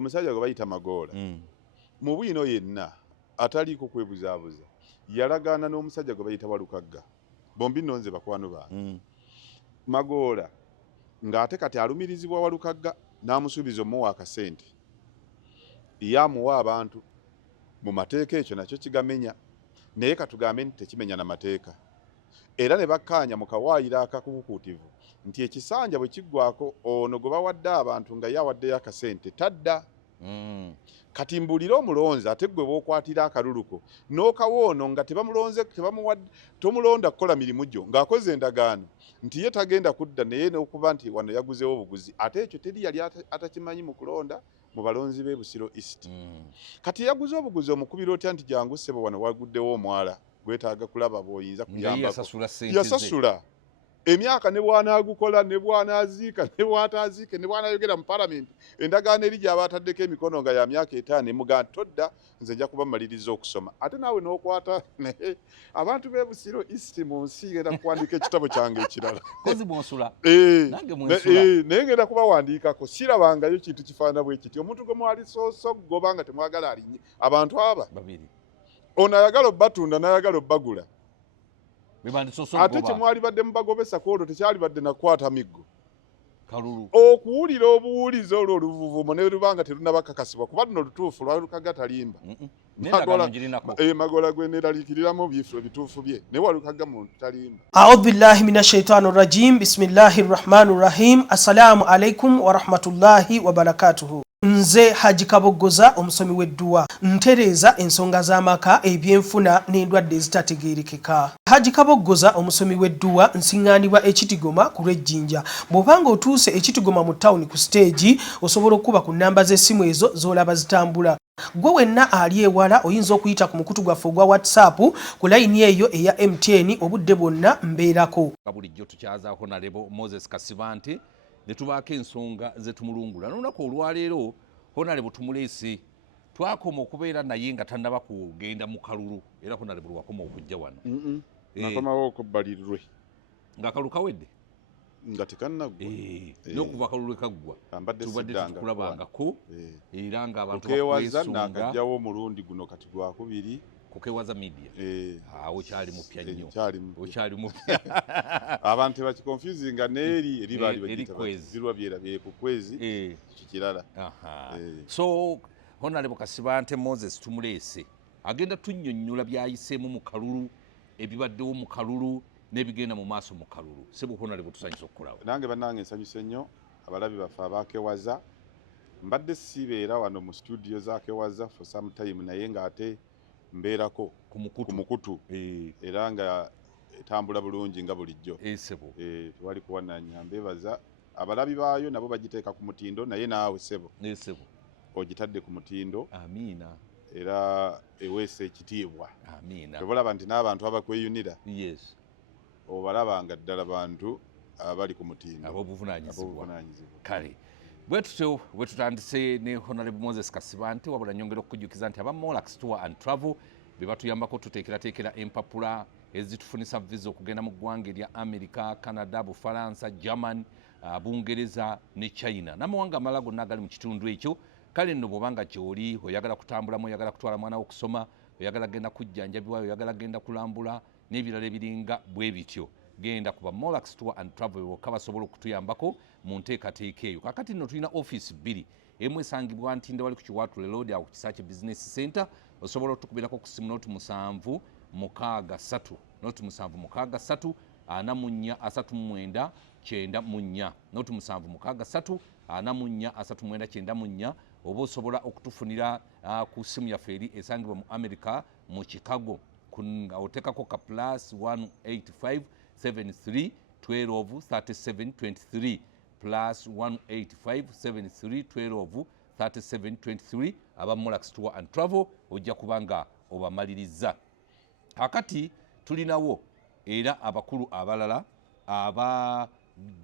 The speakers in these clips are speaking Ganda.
omusajja gwe bayita Magoola mu bwino yenna ataliiko kwebuzaabuza yalagaana n'omusajja gwe bayita Walukagga bombi nno nze bakwano bange Magoola ng'ate kati alumirizibwa Walukagga n'amusuubiza omuwa akasente yamuwa abantu mu mateeka ekyo nakyo kigamenya naye katugambe nti tekimenya na mateeka era ne bakkaanya mu kawaayiro akakukuutivu nti ekisanja bwe kiggwako ono gwe bawadde abantu nga yawaddeyo akasente tadda kati mbulira omulonzi ate gwe bookwatira akaluluko n'okawoono nga tebamulonze tomulonda kukola mirimu gyo ng'akoze endagaano nti ye tagenda kudda naye n'okuba nti wano yaguzeewo obuguzi ate ekyo teri yali atakimanyi mu kulonda mu balonzi b'e Busiro East kati yaguze obuguzi omukubira otya nti jangu ssebo wano waguddewo omwala gwetaaga kulaba bw'oyinza kuyambako yasasula emyaka ne bwanaagukola ne bwanaaziika ne bwataaziike ne bwanayogera mu palamenti endagaano eri gy'aba ataddeko emikono nga ya myaka 5 emuga todda nze nja kuba mmaliriza okusoma ate naawe n'okwata abantu b'e Busiro East mu nsi ngenda kuwandiika ekitabo kyange ekirala naye ngenda kubawandiikako sirabangayo kintu kifaana bwe kiti omuntu gwe mwali sogoba nga temwagala alinye abantu aba ono ayagala obbatunda n'ayagala obbagula ate kyemwali badde mubagobesa kwolwo tekyali badde nakwata miggo okuwulira obuwulizi olwo oluvuvumo ne lubanga terunabakakasibwa kuba luno lutuufu lwalukaga talimba Magoola gwe neraliikiriramu ebituufu bye naye walukaga muntu talimba. A'udhu billahi minash shaitani rajim. Bismillahir rahmanir rahim. Assalamu alaikum wa rahmatullahi wa barakatuhu. Nze Haji Kaboggoza omusomi w'edduwa ntereeza ensonga z'amaka ebyenfuna n'endwadde ezitategeerekeka. Haji Kaboggoza omusomi w'edduwa nsiŋŋaanibwa Ekitigoma ku Lwejjinja. Bw'obanga otuuse Ekitigoma mu ttawuni ku siteegi osobola okuba ku nnamba z'essimu ezo z'olaba zitambula. Gwe wenna ali ewala oyinza okuyita ku mukutu gwaffe ogwa WhatsApp ku layini eyo eya MTN obudde bwonna mbeerako. Bulijjo tukyazaako nalebo Moses Kasibanti ne tubaako ensonga ze tumulungula n'olunaku olwaleero Honorable tumuleese twakoma okubeera naye nga tannaba kugenda mu kalulu era Honorable wakoma okujja wano nakomawo okubbalirwe ng'akalulu kawedde nga tekannaggwa n'okuva akalulu kaggwa tubadde tukulabangako era ng'abantu bakewaza nakajjawo omulundi guno kati gwakubiri kukewaza media okyali mupya nnyo okyali mupya abantu tebakikonfusinga n'eri eri baali bagirwa byerabye ku kwezi kikirala so Honorable Kasibante Moses tumuleese agenda tunnyonnyola byayiseemu mu kalulu ebibaddewo mu kalulu n'ebigenda mu maaso mu kalulu sebo Honorable tusanyusa okukulaba nange bannange nsanyuse nnyo abalabi baffe abakewaza mbadde sibeera wano mu studio zakewaza for some time naye ng'ate mbeerako ku mukutu era nga etambula bulungi nga bulijjo tewali kuwananya mbeebaza abalabi baayo nabo bagiteeka ku mutindo naye naawe sebo ogitadde ku mutindo era eweesa ekitiibwa tebalaba nti n'abantu abakweyunira obalabanga ddala bantu abali ku mutindo ab'obuvunaanyizibwa kale bwetutyo bwetutandise ne Honorable Moses Kasibanti wabula nyongera okujjukiza nti aba Molax Tour and Travel be batuyambako tuteekerateekera empapula ezitufunisa visa okugenda mu ggwanga erya America, Canada, Bufalansa, German, Bungereza ne China n'amawanga amalala gonna agali mu kitundu ekyo. Kale nno bw'obanga gy'oli oyagala kutambulamu, oyagala kutwala mwana wo okusoma, oyagala genda kujjanjabibwa, oyagala genda kulambula n'ebirala ebiringa bwe bityo genda kuba Molax Tour and Travel wokka basobola okutuyambako mu nteekateeka eyo. Kakati nno tulina offisi bbiri, emu esangibwa Ntinda wali ku Kiwatule Road awo ku Kisaaki Business Center. Osobola otukubirako ku simu noti 7 6 noti 7 6 4 39 94 noti 7 6 4 39 oba osobola okutufunira ku simu yaffe eri esangibwa mu America mu Chicago otekako ka +185 73 12 37 23 +185 73 12 37 23 aba Molax Tour and Travel ojja kubanga obamaliriza. Akati tulinawo era abakulu abalala aba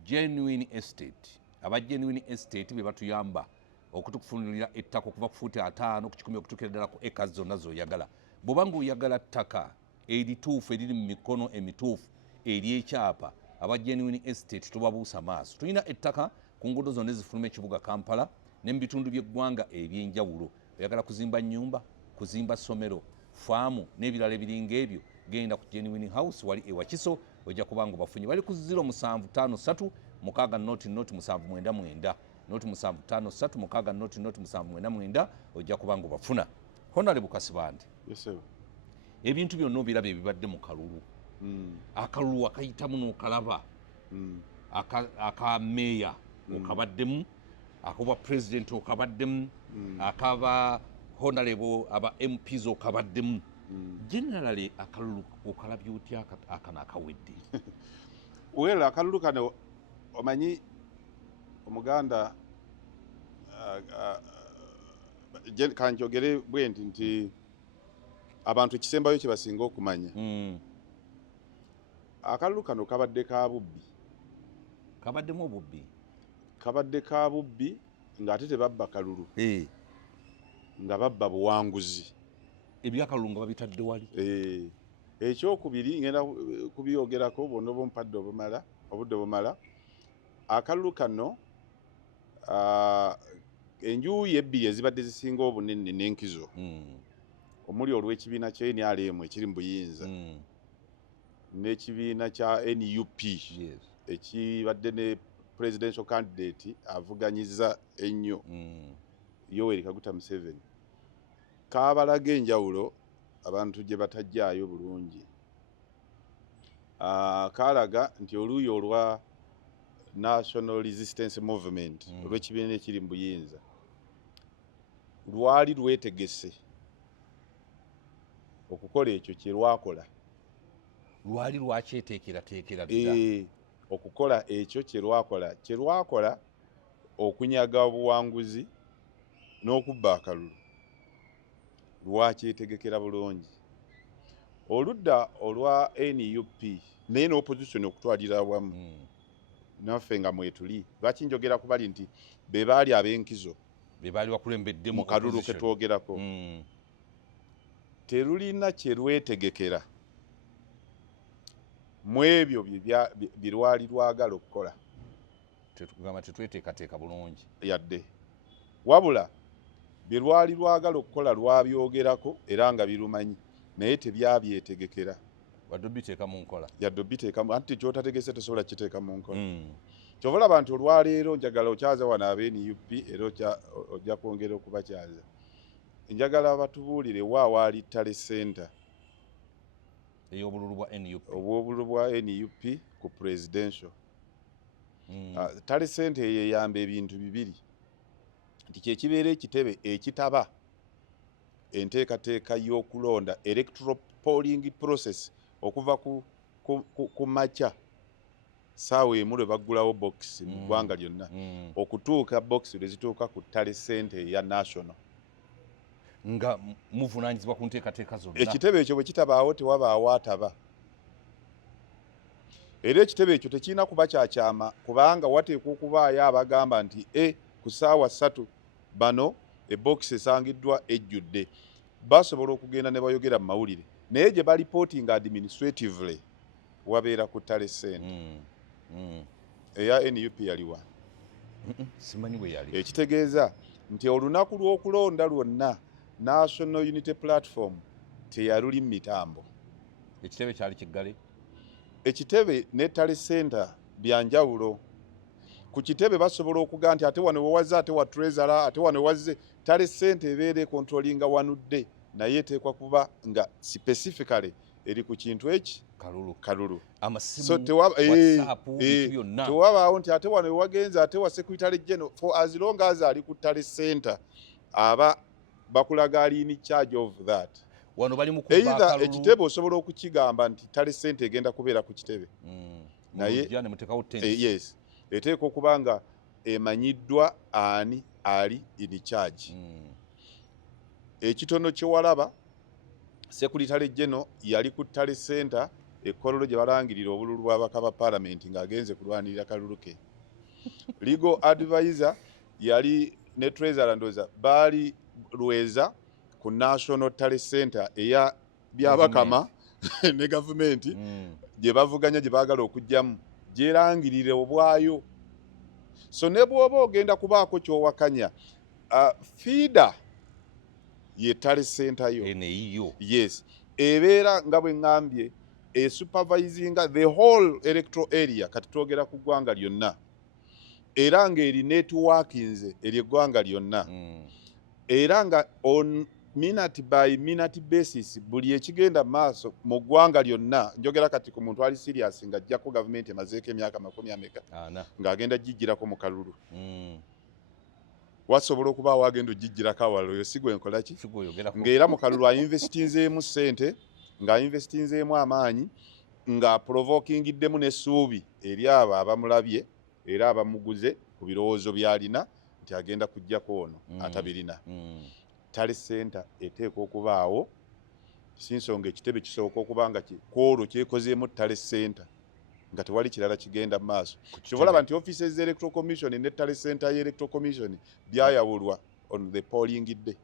Genuine Estate. Aba Genuine Estate be batuyamba okutukufunira ettaka okuva ku fuuti 5 ku 10 okutukira ddala ku acres zonna z'oyagala. Bw'obanga oyagala ttaka erituufu eriri mu mikono emituufu ery'ekyapa aba Genuine Estate tubabuusa maaso. Tulina ettaka ku nguudo zonna ezifuluma ekibuga Kampala ne mu bitundu by'eggwanga ebyenjawulo. Oyagala kuzimba nnyumba, kuzimba ssomero, faamu n'ebirala ebiringa ebyo, genda ku Genuine House wali ewakiso ojja kubanga obafunye. Bali ku 0753 mukaaga noti 799 noti 753 mukaaga noti 799 ojja kubanga obafuna. Honorable Kasibande. Yes sir. Ebintu byonna obiraba ebibadde mu kalulu. Akalulu akayitamu n'okalaba. Aka meya okabaddemu, akuba president okabaddemu, akaba honorable aba MPs okabaddemu. Generally akalulu okalabye otya akana akawedde? Well, akalulu kano omanyi omuganda kanjogere bwenti nti abantu kisembayo kye basinga okumanya. Akalulu kano kabadde ka bubbi. Kabaddemu obubbi. Kabadde ka bubbi ng'ate tebabba kalulu. Nga babba buwanguzi. Ebyakalulu nga babitadde wali. Ekyokubiri ngenda kubyogerako bonna bompadde obudde bumala. Akalulu kano enjuyi ebbiri ezibadde zisinga obunene n'enkizo. Omuli olw'ekibiina kya NRM ekiri mu buyinza. N'ekibiina kya NUP ekibadde ne presidential candidate avuganyiza ennyo Yoweri Kaguta Museveni. Kabalaga enjawulo abantu gye batajjaayo bulungi. Kalaga nti oluuyi olwa National Resistance Movement olw'ekibiina ekiri mu buyinza lwali lwetegese okukola ekyo kye lwakola. Lwali lwakyeteekerateekera okukola ekyo kye lwakola okunyaga obuwanguzi n'okubba akalulu. Lwakyetegekera bulungi. Oludda olwa NUP naye n'opposition okutwalira awamu naffe nga mwetuli lwaki njogera ku bali nti be baali ab'enkizo be baali bakulembedde mu kalulu ke twogerako. Terulina kye lwetegekera mu ebyo bye lwali lwagala okukola. Tetugamba tetweteekateeka bulungi yadde wabula bye lwali lwagala okukola lwabyogerako era nga birumanyi naye tebyabyetegekera. Wadde obiteeka mu nkola. Yadde obiteeka anti kyotategese tosobola kiteeka mu nkola. Kyova olaba nti olwaleero njagala okyaza wano ab'NUP era ojja kwongera okubakyaza. Njagala batubuulire waawaali Tale Center ey'obululu bwa NUP. Obw'obululu bwa NUP ku presidential. Tale Center yeyamba ebintu bibiri. Nti kyekibeera ekitebe ekitaba enteekateeka y'okulonda electoral polling process okuva ku makya saawa emu lwe baggulawo box mu ggwanga lyonna okutuuka box lwe zituuka ku Tale Center eya national. Nga muvunaanyizibwa ku nteekateeka zonna. Ekitebe ekyo bwe kitabaawo tewabaawo ataba. Era ekitebe ekyo tekirina kuba kyakyama kubanga wateekwa okubaayo abagamba nti ku ssaawa 3 bano ebox esangiddwa ejjudde. Basobola okugenda ne bayogera mu mawulire naye gye balipootinga administratively wabeera ku Tale Center. Eya NUP yaliwa. Simanyi bwe yali. Ekitegeeza nti olunaku lw'okulonda lwonna National Unity Platform teyaluli mu mitambo. Ekitebe kyali kiggale. Ekitebe ne Tale Center byanjawulo. Ku kitebe basobola okuga nti ate wano wewazze ate wa treasurer ate wano wazze Tale Center ebeere controllinga wanudde naye teekwa kuba nga specifically eri ku kintu eki kalulu. So tewabaawo nti ate wano wewagenze ate wa Secretary General for as long as ali ku Tale Center aba bakulaga ali in charge of that. Wano bali mu kubba akalulu. Ekitebe osobola okukigamba nti Tale Center egenda kubeera ku kitebe. Naye yes. Eteekwa okuba nga emanyiddwa ani ali in charge. Ekitono kye walaba Secretary General yali ku Tale Center ekkololo gye balangirira obululu bw'abaka ba Parliament ng'agenze kulwanirira kalulu ke. Legal advisor yali ne treasurer ndoza baali Lweza ku National Tale Center eya byabakama ne government gye bavuganya gye baagala okujjamu gyerangirire obwayo so ne bw'oba ogenda kubaako kyowakanya feeder ye tale center yo yes ebeera nga bwe ngambye supervisinga the whole electoral area kati twogera ku ggwanga lyonna era ng'eri networkinze eri eggwanga lyonna era nga on minute by minute basis buli ekigenda maaso mu ggwanga lyonna njogera kati ku muntu ali serious nga ajjako gavumenti emazeeko emyaka 40 ng'agenda jijjirako mu kalulu wasobola okubaawo agenda ojijjirako awalala oyo sigwe enkola ki ng'era mu kalulu ainvestinzeemu ssente ng'ainvestinzeemu amaanyi nga provokingiddemu n'essuubi eri abo abamulabye era abamuguze ku birowoozo by'alina nti agenda kujjako ono atabirina tale center eteekwa okubaawo si nsonga ekitebe kisooka okuba nga kwolwo kyekozeemu tale center nga tewali kirala kigenda mu maaso kyobalaba nti offices z'electoral commission ne tale center y'electoral commission byayawulwa on the polling day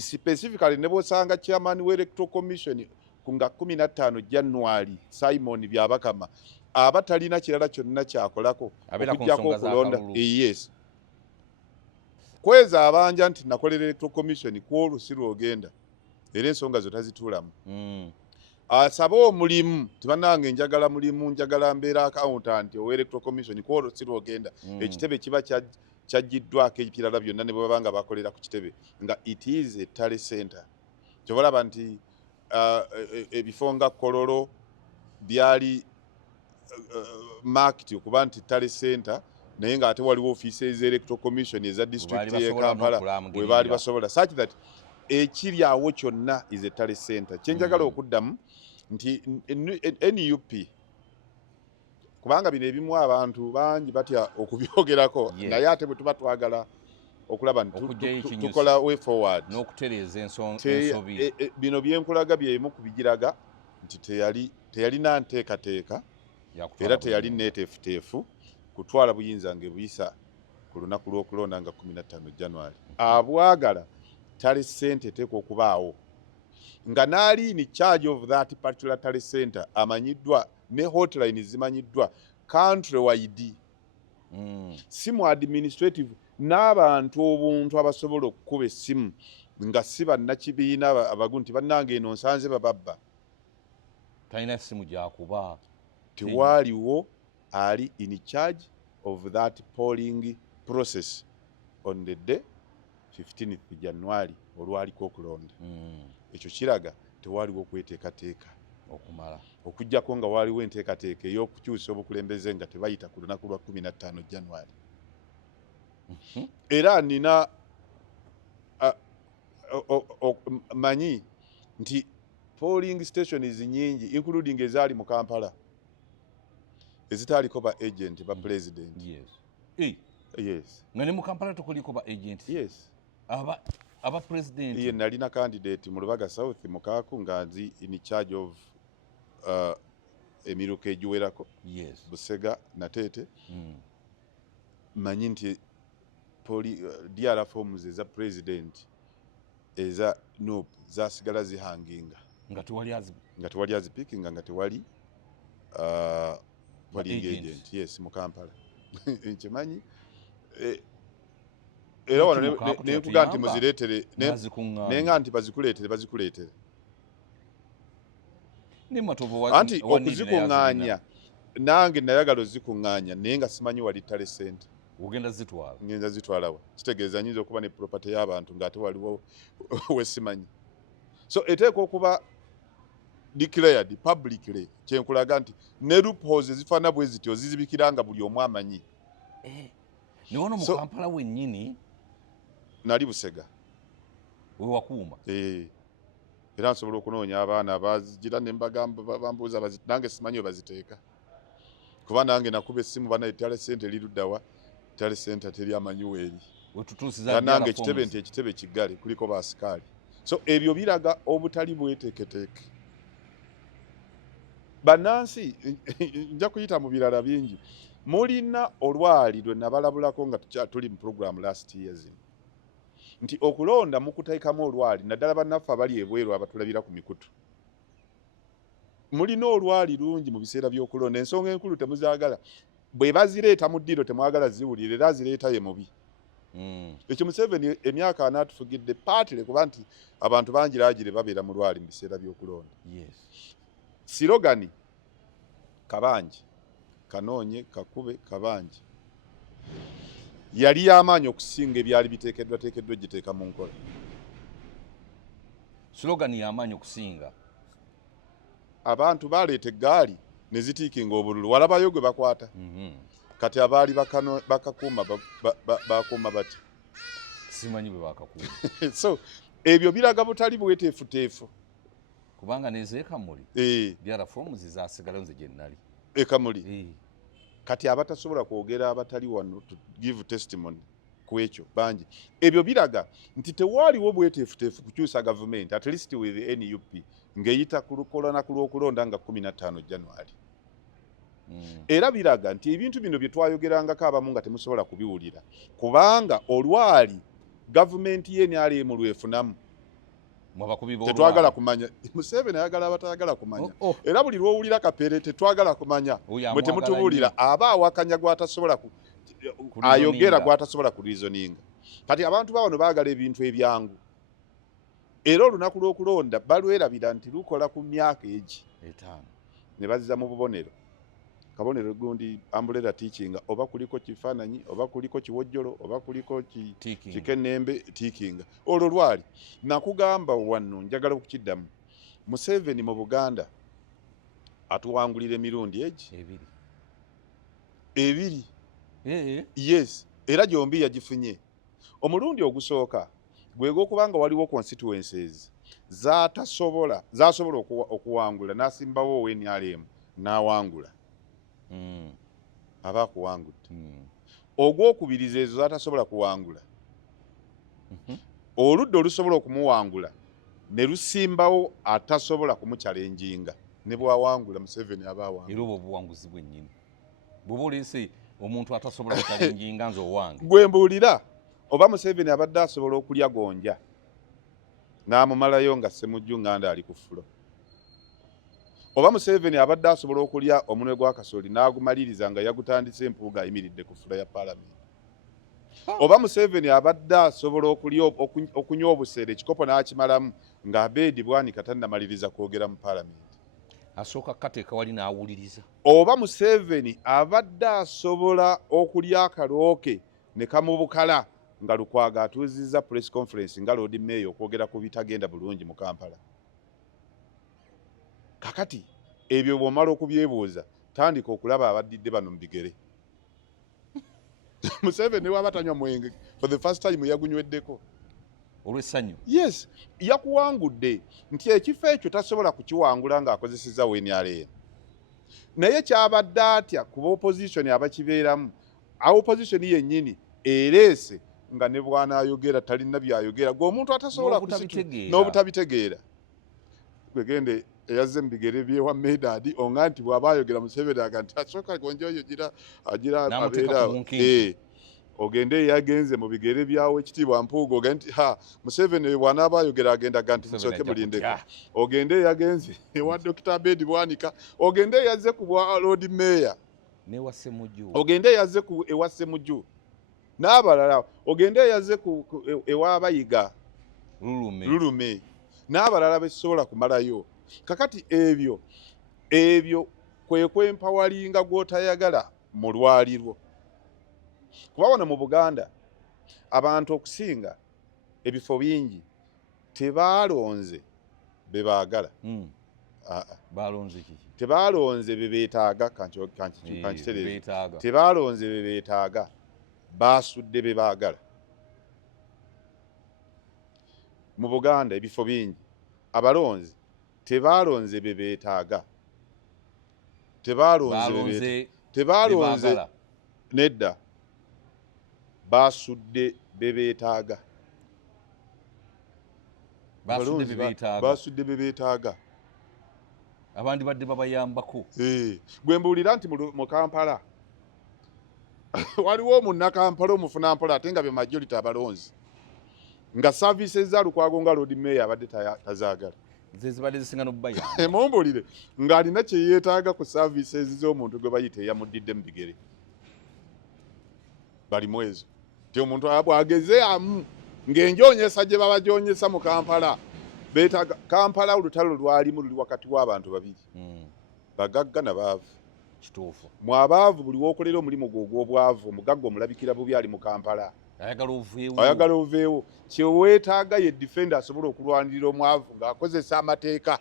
specifically ne bw'osanga chairman w'electoral commission ku nga 15 January Simon Byabakama aba talina kirala kyonna kyakolako okujjako okulonda yes kweza abanja nti nakolera electoral commission kwolwo si lwogenda era ensonga zo tazituulamu asaba omulimu tibanange njagala mulimu njagala mbeera accountant o electoral commission kwolwo si lwogenda ekitebe kiba kyajjiddwako ekirala byonna ne bwe nga bakolera ku kitebe nga it is a tale center kyobalaba nti ebifo nga Kololo byali market okuba nti tale center naye nga ate waliwo ofiisi z'electoral commission eza district ye Kampala bwe baali basobola such that ekiryawo kyonna is a tale center kyenjagala okuddamu nti NUP kubanga bino ebimu abantu bangi batya okubyogerako naye ate bwe tuba twagala okulaba nti tukola way forward n'okutereeza ensobi bino byenkulaga byemu kubigiraga nti teyalina nteekateeka era teyali neeteefuteefu kutwala buyinza ngebuyisa ku lunaku lw'okulonda nga 15 January abwagala tale center eteekwa okubaawo nga naali in charge of that particular tale center amanyiddwa ne hotline zimanyiddwa country wide si mu administrative n'abantu obuntu abasobola okukuba essimu nga si bannakibiina abagu nti bannange eno nsanze bababba talina essimu gyakuba tiwaaliwo ali in charge of that polling process on the day 15th January olwaliko okulonda ekyo kiraga tewaaliwo okweteekateeka okumala okujjako nga waaliwo enteekateeka ey'okukyusa obukulembeze nga tebayita ku lunaku lwa 15 January era nina manyi nti polling stations nyingi including ezaali mu Kampala ezitaaliko ba agent ba president yes nga ne mu Kampala tokoliko ba agent yes aba president ye nalina candidate mu Lubaga South Mukaku nga nzi in charge of emiruka egiwerako Busega Natete manyi nti DR forms eza president eza NUP zasigala zihanginga nga tewali azipikinga nga tewali agent yes mu Kampala nkimanyi era wano nekuga nti muzireetere nenga nti bazikuleetere anti okuzikuŋŋaanya nange nayagala ozikuŋŋaanya naye nga simanyi wali tale center ngenda zitwalawa kitegeeza nyinza okuba ne property y'abantu ng'ate waliwo wesimanyi so eteekwa okuba declared publicly kyenkulaga nti ne loopholes ezifaana bwe zityo zizibikiranga buli omu amanyi niwono mu Kampala wennyini nali Busega wewakuuma era nsobola okunoonya abaana bazigira ne mbagamba bambuuza nange simanyi we baziteeka kuba nange nakuba essimu bana tale center liruddawa tale center teri amanyi weeri nange ekitebe nti ekitebe kiggale kuliko baasikaali so ebyo biraga obutali bweteeketeeke bannansi nja kuyita mu birala bingi mulina olwali lwe nabalabulako nga tuli mu program last years nti okulonda mukuteekamu olwali naddala bannaffe abali ebweru abatulabira ku mikutu mulina olwali lungi mu biseera by'okulonda ensonga enkulu temuzaagala bwe bazireeta mu ddiro temwagala ziwulire era azireeta ye mubi. Ekyo Museveni emyaka anaatufugidde paatire kuba nti abantu bangiraagire babeera mu lwali mu biseera by'okulonda. Sirogani Kabanji, Kanoonye, Kakube, Kabanji yali y'amaanyi okusinga ebyali biteekeddwa giteeka mu nkola. Slogan y'amaanyi okusinga. Abantu baleeta eggaali ne zitiikinga obululu walabayo gwe bakwata. Kati abaali bakakuuma bakuuma bati simanyi bwe bakakuuma. So ebyo biraga butali bweteefuteefu kubanga nezeekamuli byala fomuzi zasigala nze gye nnali ekamuli. Kati abatasobola kwogera abatali wano to give testimony ku ekyo bangi. Ebyo biraga nti tewaaliwo bweteefuteefu kukyusa gavumenti at least with the NUP ng'eyita ku lunaku lw'okulonda nga 15 January. Era biraga nti ebintu bino bye twayogerangako abamu nga temusobola kubiwulira kubanga olwali gavumenti ye NRM lwefunamu tetwagala kumanya. Museveni ayagala abatayagala kumanya. Era buli lw'owulira Kapere tetwagala kumanya bwe temutubuulira aba awakanya gw'atasobola ayogera gw'atasobola ku reasoninga. Kati abantu bawano baagala ebintu ebyangu era olunaku lw'okulonda balwerabira nti lukola ku myaka egi 5 ne bazza mu bubonero. Kabonero gundi umbrella teaching oba kuliko kifaananyi oba kuliko kiwojjolo oba kuliko kikenembe teaching olwo lwali nakugamba wano njagala okukiddamu. Museveni mu Buganda atuwangulira emirundi ebiri. Yes, era gyombi yagifunye. Omulundi ogusooka gwego okubanga waliwo constituencies zasobola okuwangula n'asimbawo NRM n'awangula. Aba kuwangudde. Ogwokubiriza ezo zatasobola kuwangula. Oludda olusobola okumuwangula ne lusimbawo atasobola kumuchalenjinga ne bwawangula Museveni aba awangula. Era obuwanguzi bwennyini bw'oba oleese omuntu atasobola kuchalenjinga nze owange. Gwe mbuulira oba Museveni abadde asobola okulya gonja n'amumalayo nga Ssemujju Nganda ali ku fulo. Oba Museveni abadde asobola okulya omunwe gwa kasooli n'agumaliriza nga yagutandise empuuga ayimiridde ku fula ya Parliament. Oba Museveni abadde asobola okunywa obusere ekikopo n'akimalamu nga Abedi Bwanika tannamaliriza kwogera mu Parliament. Asooka kateeka wali n'awuliriza. Oba Museveni abadde asobola okulya akalooke ne kamubukala nga Lukwago atuuzizza press conference nga Lord Mayor okwogera ku bitagenda bulungi mu Kampala. Kakati ebyo bw'omala okubyebuuza tandika okulaba abaddidde bano mu bigere. Museveni wabatanywa mwenge for the first time yagunyweddeko olw'essanyu. Yes, yakuwangudde nti ekifo ekyo tasobola kukiwangula ng'akozesezza NRM. Naye kyabadde atya kuba opposition abakibeeramu opposition yennyini ereese nga ne bw'anaayogera talina byayogera g'omuntu atasobola n'obutabitegeera. Gwegende eyazze mu bigere by'ewa Medadi onga nti bw'aba ayogera Museveni aga nti asooka gonja oyo agira abeera ogende yagenze mu bigere byawe ekitiibwa Mpuuga ogende nti Museveni bw'anaaba ayogera agenda ga nti musooke mulindeko. Ogende yagenze ewa Dr. Abedi Bwanika ogende yazze ku bwa Lord Mayor n'ewa Ssemujju ogende yazze ku ewa Ssemujju n'abalala ogende yazze ku ewa Abayiga Lulume n'abalala besobola kumalayo. Kakati ebyo kwe kwempawalinga gw'otayagala mu lwalirwo. Kuba wano mu Buganda abantu okusinga ebifo bingi tebaalonze be baagala. Tebaalonze be beetaaga kankitereze. Tebaalonze be beetaaga baasudde be baagala. Mu Buganda ebifo bingi abalonzi tebaalonze be beetaaga. Tebaalonze nedda baasudde be beetaaga. Baasudde be beetaaga. Abandi badde babayambako. Gwe mbuulira nti mu Kampala waliwo munnakampala omufunampola ate nga be majority abalonzi nga services za Lukwago nga Lord Mayor abadde tazaagala. Zibadde zisinga n'obubayamba. Mumbulire ng'alina kye yeetaaga ku services z'omuntu gwe bayita eyamuddidde mu bigere. bali mwezo ti omuntu abwageze amu ng'enjonyesa gye babajonyesa mu Kampala beetaga Kampala olutalo lwalimu luli wakati w'abantu babiri bagagga n'abaavu kituufu mwabaavu buli w'okolera omulimu gwo ogw'obwavu omugagga omulabikira bubi ali mu Kampala ayagala oveewo kyeweetaaga ye defender asobola okulwanirira omwavu ng'akozesa amateeka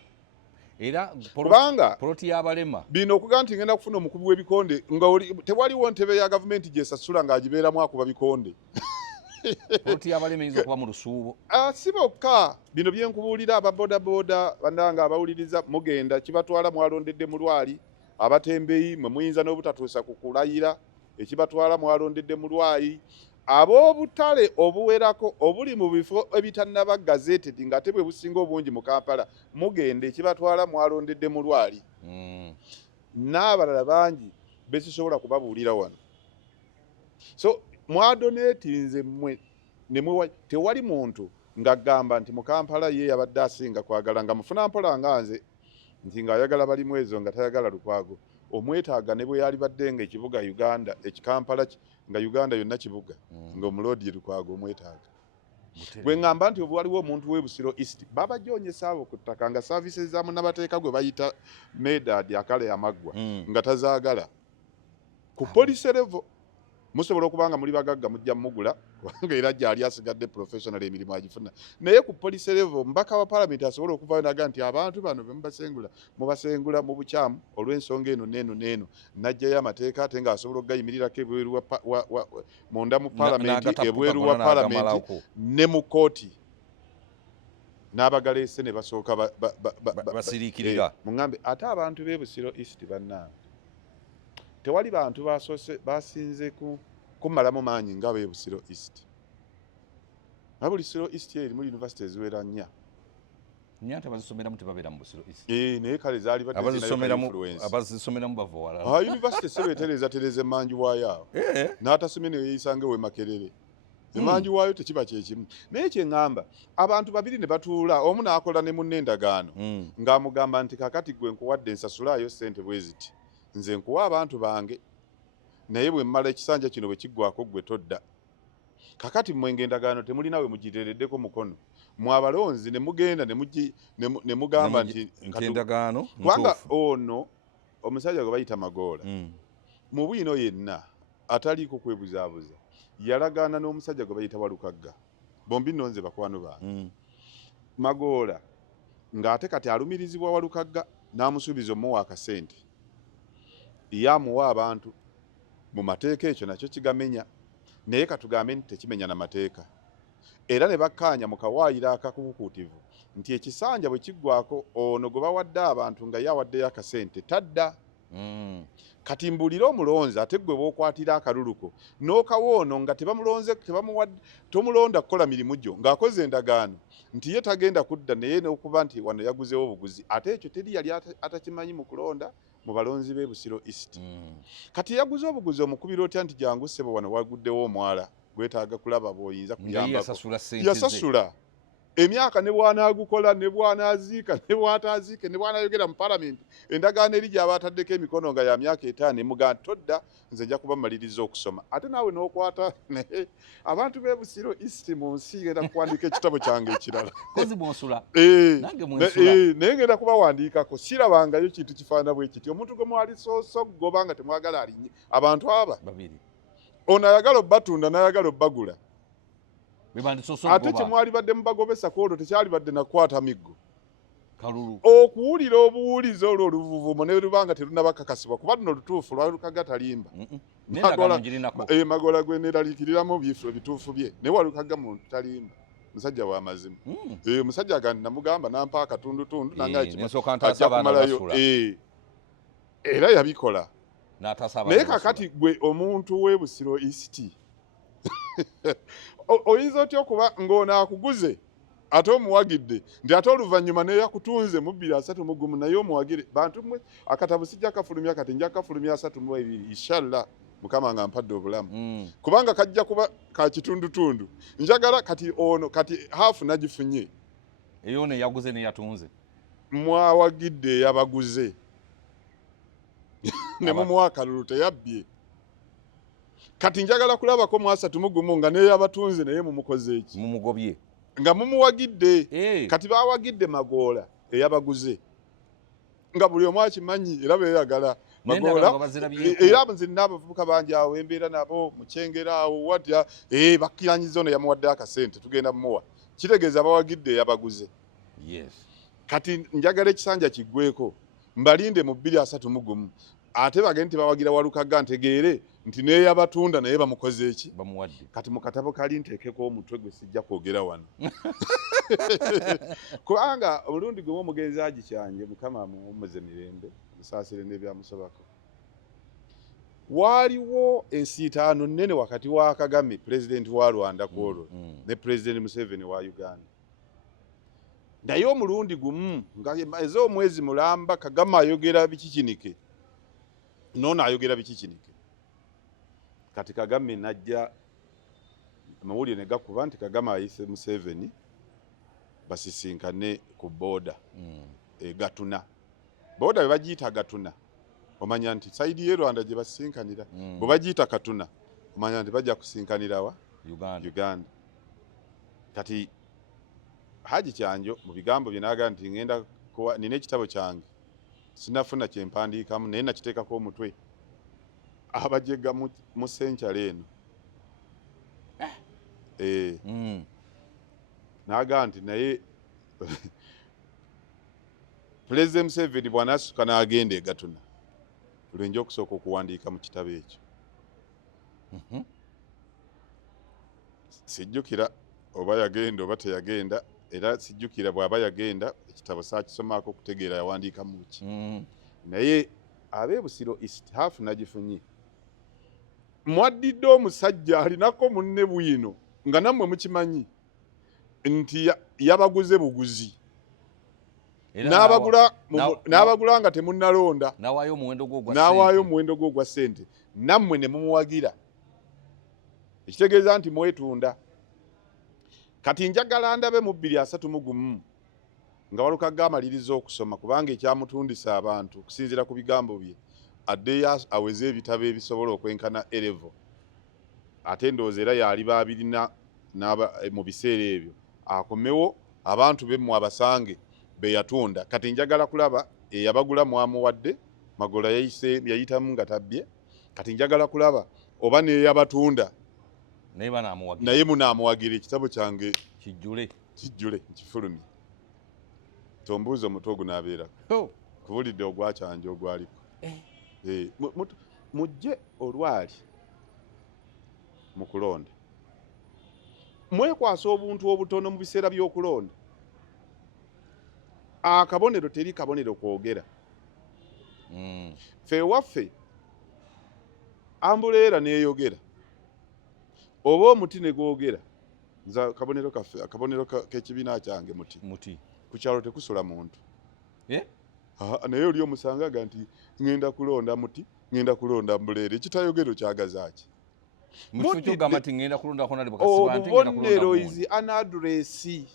era kubanga poloti y'abalema bino okugaa nti ngenda kufuna omukubi w'ebikonde nga tewaliwo ntebe ya gavumenti gyesasula ng'agibeeramu akuba bikonde poloti y'abalema eyinza okuba mu lusuubo si bokka bino byenkubuulira ababodaboda bannanga abawuliriza mugenda kibatwala mwalondedde mu lwali abatembeyi mwe muyinza n'obutatuusa ku kulayira ekibatwala mwalondedde mu lwayi ab'obutale obuwerako obuli mu bifo ebitannaba gazeted ng'ate bwe businga obungi mu Kampala mugenda ekibatwala mwalondedde mu lwali n'abalala bangi besisobola kubabuulira wano so mwadoneetinze mmwe tewali muntu ng'agamba nti mu Kampala ye yabadde asinga kwagala nga mufuna mpola nga nze nti ng'ayagala balimu ezo nga tayagala Lukwago omwetaaga ne bwe yali badde nga ekibuga Uganda ekikampala nga Uganda yonna kibuga ng'omulodi Lukwago omwetaaga bwe ngamba nti waliwo omuntu w'e East babajonyesa abo ku ttaka nga services za munnabateeka gwe bayita Medad akale amaggwa nga tazaagala ku police level musobola okubanga muli bagagga mujja mugula kubanga era gyali asigadde professional emirimu agifuna naye ku police level mbaka wa parliament asobola okuvayo naga nti abantu bano mubasengula mu bukyamu olw'ensonga eno n'eno najjayo amateeka ate nga asobola okugayimirirako ebweru munda mu parliament ebweru wa parliament ne mu kooti n'abagaleese ne basooka basiriikirira muŋŋambe ate abantu b'e Busiro East bannange tewali bantu basinze kumalamu maanyi nga b'e Busiro East buli Busiro East erimu university eziwera nnya ate bazisomeramu tebabeera mu Busiro East naye kale zaali abazisomeramu bava walala university sebeetereza emmanju waayo awo n'atasomye neyeeyisanga ewe Makerere emmanju waayo tekiba kyekimu naye kyeŋŋamba abantu babiri ne batuula omu n'akola ne munne endagaano ng'amugamba nti kakati gwe nkuwadde nsasulaayo ssente bwe ziti nze nkuwa abantu bange naye bwe mmala ekisanja kino bwe kiggwako gwe todda kakati mmwe endagaano temulinawe mugiteereddeko mukono mwabalonzi ne mugenda ne mugamba nti endagaano kubanga ono omusajja gwe bayita Magoola mu bwino yenna ataliiko kwebuzaabuza yalagaana n'omusajja gwe bayita Walukagga bombi nno nze bakwano bange Magoola ng'ate kati alumirizibwa Walukagga n'amusuubiza omuwa akasente yamuwa abantu mu mateeka ekyo nakyo kigamenya naye katugambe nti tekimenya na mateeka era ne bakkaanya mu kawaayiro akakukuutivu nti ekisanja bwe kiggwako ono gwe bawadde abantu nga yawaddeyo akasente tadda kati mbuulira omulonzi ate gwe bookwatira akaluluko n'okawoono nga tomulonda kukola mirimu gyo ng'akoze endagaano nti ye tagenda kudda naye n'okuba nti wano yaguzeewo obuguzi ate ekyo teri yali atakimanyi mu kulonda mu balonzi b'e Busiro East kati yaguze obuguzi omukubira otya nti jangu ssebo wano waguddewo omwala gwetaaga kulaba bw'oyinza kuyambako yasasula emyaka ne bw'anaagukola ne bw'anaaziika ne bw'ataaziike ne bw'anaayogera mu palamenti endagaano eri gy'aba ataddeko emikono nga ya myaka 5 emuga todda nze nja kuba mmaliriza okusoma ate naawe n'okwata abantu b'e Busiro East mu nsi ngenda kuwandiika ekitabo kyange ekirala naye ngenda kubawandiikako sirabangayo kintu kifaana bwe kiti omuntu gwe mwali sogoba nga temwagala alinye abantu aba ono ayagala obbatunda n'ayagala obbagula ate kyemwali badde mubagobesa ku olwo tekyali badde nakukwata miggo okuwulira obuwulizi olwo oluvuvumo ne lubanga terunabakakasibwa kuba luno lutuufu Walukagga talimba Magoola gwe neeraliikiriramu bituufu bye naye Walukagga muntu talimba musajja wa mazima omusajja agandi namugamba nampa akatundutundu ajja kumalayo era yabikola naye kakati gwe omuntu w'e Busiro East oyinza otya okuba ng'ono akuguze ate omuwagidde nti ate oluvannyuma neyakutunze mu 231 naye omuwagire bantu mmwe akatabu sijja kafulumya kati nja kafulumya 32 inshallah mukama nga mpadde obulamu kubanga kajja kuba ka kitundutundu njagala kati ono kati hafu nagifunye eyo ne yaguze ne yatunze mwawagidde yabaguze ne mu mwaka lulu teyabbye kati njagala kulabako mu 3 nga naye abatunze naye mumukoze eki mumugobye nga mumuwagidde kati bawagidde Magoola eyabaguze nga buli omu akimanyi era beeyagala Magoola era nze n'abavubuka bangi awo embeera nabo mukyengera awo watya bakkiranyiza ono yamuwadde akasente tugenda mumuwa kitegeeza bawagidde eyabaguze kati njagala ekisanja kiggweko mbalinde mu 231 ate bagende bawagira Walukaga ntegeere nti neyabatunda naye bamukoze eki bamuwadde kati mu katabo kali nteekeko omutwe gwe sijja kwogera wano kubanga omulundi gumu omugenzi agikyanje mukama mumuze mirembe musaasire n'ebyamusobako waaliwo ensiitaano nnene wakati wa Kagame pulezidenti wa Rwanda kwolwo ne pulezidenti Museveni wa Uganda naye omulundi gumu nga eze omwezi mulamba Kagame ayogera bikikinike nono ayogera bikikinike kati Kagame najja amawulire ne gakuba nti Kagame ayise Museveni basisinkane ku boda Gatuna boda bebagiyita Gatuna omanya nti saidi ye Rwanda gye basinkanira bwe bagiyita Katuna omanya nti bajja kusinkanira wa Uganda kati Haji Kyanjo mu bigambo bye naga nti ngenda nina ekitabo kyange sinafuna kyempandiikamu naye nakiteekako omutwe abajega mu senkyale eno naga nti naye Pulezidenti Museveni bw'anaasuka n'agenda e Gatuna lwenja okusooka okuwandiika mu kitabo ekyo sijjukira oba yagenda oba teyagenda era sijjukira bw'aba yagenda ekitabo saakisomako okutegeera yawandiika mu ki naye ab'ebusiro East Half nagifunye mwaddidde omusajja alinako munne bwino nga nammwe mukimanyi nti yabaguze buguzi n'abagula nga temunnalonda n'awaayo omuwendo gwo ogwa ssente nammwe ne mumuwagira ekitegeeza nti mwetunda kati njagala ndabe mu 231 nga Walukaga amaliriza okusoma kubanga ekyamutundisa abantu kusinziira ku bigambo bye addeyo aweze ebitabo ebisobola okwenkana elevo ate ndowooza era yali babirina mu biseera ebyo akomewo abantu bemmwe abasange be yatunda kati njagala kulaba eyabagula mwamuwadde Magoola yayitamu nga tabbye kati njagala kulaba oba neyabatunda naye munaamuwagira ekitabo kyange kijjule nkifulumye tombuuza omutwe ogunaabeerako kubulidde ogwakyanja ogwaliko mujje olwali mu kulonda mwekwasa obuntu obutono mu biseera by'okulonda akabonero teri kabonero kwogera fe waffe ambuleera neeyogera oba omuti ne gwogera nza akabonero k'ekibiina kyange muti ku kyalo tekusula muntu naye oli omusangaga nti ngenda kulonda muti ngenda kulonda mbuleera ekitayogero kyagazaaki obubonero izi anadresi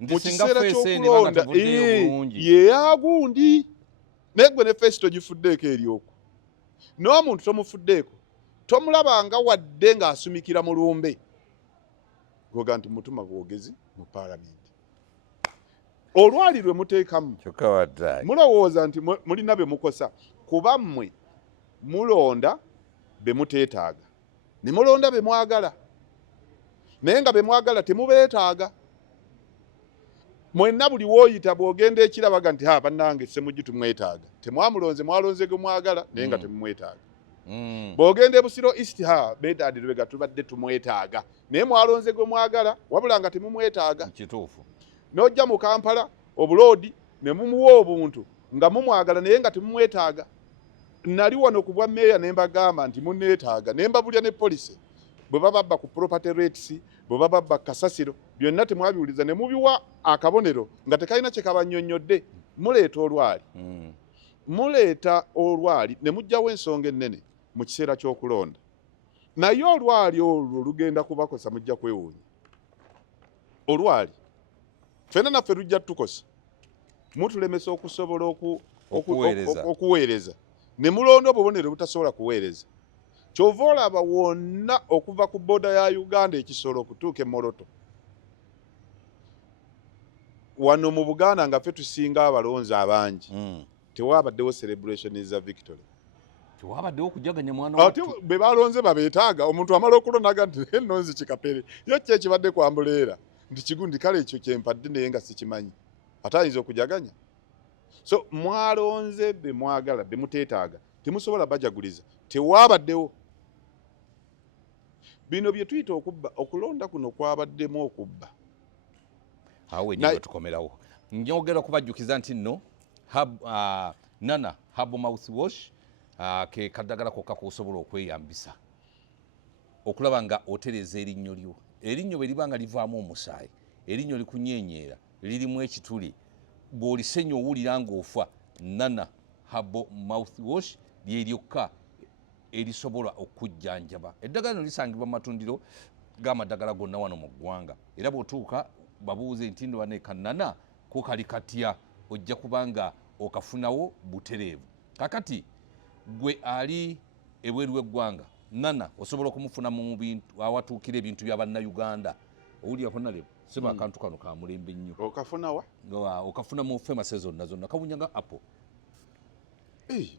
mu kiseera ky'okulonda yeyagundi naye gwe ne fesito gifuddeeko eryoku n'omuntu tomufuddeeko tomulabanga wadde ng'asumikira mu lumbe goga nti mutuma bwogezi mu paalamenti olwali lwe muteekamu mulowooza nti mulina be mukosa kuba mmwe mulonda be muteetaaga ne mulonda be mwagala naye nga be mwagala temubeetaaga mwenna buli wooyita bw'ogenda ekirabaga nti bannange Ssemujju tumwetaaga temwamulonze mwalonze gwe mwagala naye nga temumwetaaga bw'ogenda e Busiro East beetaadirwega tubadde tumwetaaga naye mwalonze gwe mwagala wabula nga temumwetaaga kituufu n'ojja mu Kampala obuloodi ne mumuwa obuntu nga mumwagala naye nga temumwetaaga nali wano ku bwa meeya ne mbagamba nti munneetaaga ne mbabulya ne polisi bwe bababba ku property rates bwe bababba kasasiro byonna temwabiwuliza ne mubiwa akabonero nga tekalina kye kabannyonnyodde muleeta olwali ne mujjawo ensonga ennene mu kiseera ky'okulonda naye olwali olwo lugenda kubakosa mujja kwewuunya olwali ffenna naffe lujja tukosa mutulemesa okusobola okuweereza ne mulonda obubonero butasobola kuweereza kyova olaba wonna okuva ku boda ya Uganda ekisolo okutuuka e Moroto wano mu Buganda nga ffe tusinga abalonzi abangi tewabaddewo celebration za victory tewabaddewo okujaganya mwana ate be balonze babeetaaga omuntu amala okulonaga nti ennonzi kikapere yo kye kibadde kwambuleera nti kigundi kale ekyo kyempadde naye nga sikimanyi ate ayinza okujaganya so mwalonze be mwagala be muteetaaga temusobola bajaguliza tewabaddewo bino bye tuyita okubba okulonda kuno kwabaddemu okubba awe nyo tukomerawo njogera kubajjukiza nti nno Nana Herbal Mouthwash ke kadagala kokka kusobola okweyambisa okulaba nga otereza erinnyo lyo erinnyo bwe libanga livaamu omusaayi erinnyo likunyenyeera lirimu ekituli bw'olisennya owulira ng'ofa Nana Herbal Mouthwash lyeryokka erisobola okujjanjaba eddagala lino lisangibwa mu matundiro g'amadagala gonna wano mu ggwanga era bw'otuuka babuuze nti nno bane kanana ko kali katya ojja kubanga okafunawo butereevu kakati gwe ali ebweru w'eggwanga Nana osobola okumufuna mu bintu awatuukira ebintu bya bannayuganda owulirako nalebo seba akantu kano ka mulembe nnyo okafunawa okafuna mu famase zonna kawunyanga apple